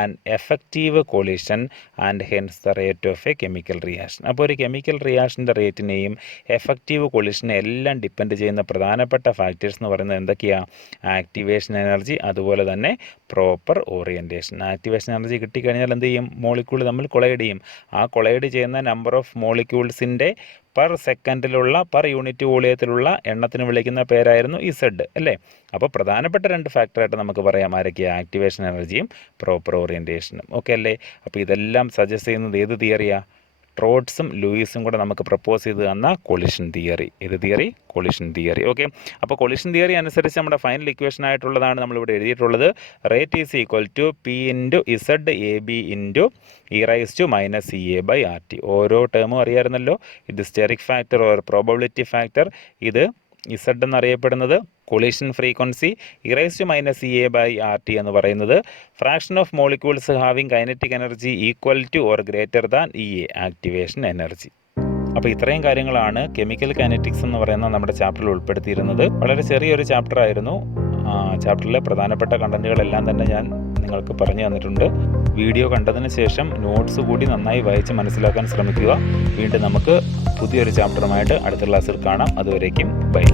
an effective collision and hence the rate of a chemical reaction. അപ്പോൾ ഒരു chemical റിയാക്ഷൻ്റെ റേറ്റിനെയും effective കൊളിഷനെ എല്ലാം depend ചെയ്യുന്ന പ്രധാനപ്പെട്ട factors എന്ന് പറയുന്നത് എന്തൊക്കെയാണ്? Activation energy, അതുപോലെ തന്നെ പ്രോപ്പർ ഓറിയൻറ്റേഷൻ. ആക്ടിവേഷൻ എനർജി കിട്ടിക്കഴിഞ്ഞാൽ എന്ത് ചെയ്യും? മോളിക്യൂൾ തമ്മിൽ കൊളൈഡ് ചെയ്യും. ആ കൊളൈഡ് ചെയ്യുന്ന നമ്പർ ഓഫ് മോളിക്യൂൾസിൻ്റെ പെർ സെക്കൻഡിലുള്ള പെർ യൂണിറ്റ് വോളിയത്തിലുള്ള എണ്ണത്തിന് വിളിക്കുന്ന പേരായിരുന്നു Z അല്ലേ. അപ്പോൾ പ്രധാനപ്പെട്ട രണ്ട് ഫാക്ടറായിട്ട് നമുക്ക് പറയാം ആരൊക്കെയാണ്? ആക്ടിവേഷൻ എനർജിയും പ്രോപ്പർ ഓറിയൻറ്റേഷനും. ഓക്കെ അല്ലേ. അപ്പോൾ ഇതെല്ലാം സജസ്റ്റ് ചെയ്യുന്നത് ഏത് തിയറിയാണ്? ട്രോട്സും ലൂയിസും കൂടെ നമുക്ക് പ്രപ്പോസ് ചെയ്ത് തന്ന കൊളിഷൻ തിയറി. ഏത് തിയറി? Collision theory. ഓക്കെ, അപ്പോൾ കൊളിഷൻ തിയറി അനുസരിച്ച് നമ്മുടെ ഫൈനൽ ഇക്വേഷൻ ആയിട്ടുള്ളതാണ് നമ്മളിവിടെ എഴുതിയിട്ടുള്ളത്. Rate is equal to P into ZAB into E raise to minus EA/RT. ഓരോ ടേമും അറിയാമായിരുന്നല്ലോ. ഇത് steric factor or probability factor, ഇത് Z എന്നറിയപ്പെടുന്നത് collision frequency, E raise to minus EA/RT എന്ന് പറയുന്നത് fraction of molecules having kinetic energy equal to or greater than EA activation energy. അപ്പോൾ ഇത്രയും കാര്യങ്ങളാണ് കെമിക്കൽ കൈനറ്റിക്സ് എന്ന് പറയുന്ന നമ്മുടെ ചാപ്റ്ററിൽ ഉൾപ്പെടുത്തിയിരുന്നത്. വളരെ ചെറിയൊരു ചാപ്റ്റർ ആയിരുന്നു. ചാപ്റ്ററിലെ പ്രധാനപ്പെട്ട കണ്ടന്റുകളെല്ലാം തന്നെ ഞാൻ നിങ്ങൾക്ക് പറഞ്ഞു തന്നിട്ടുണ്ട്. വീഡിയോ കണ്ടതിന് ശേഷം നോട്ട്സ് കൂടി നന്നായി വായിച്ച് മനസ്സിലാക്കാൻ ശ്രമിക്കുക. വീണ്ടും നമുക്ക് പുതിയൊരു ചാപ്റ്ററുമായിട്ട് അടുത്ത ക്ലാസ്സിൽ കാണാം. അതുവരേക്കും ബൈ.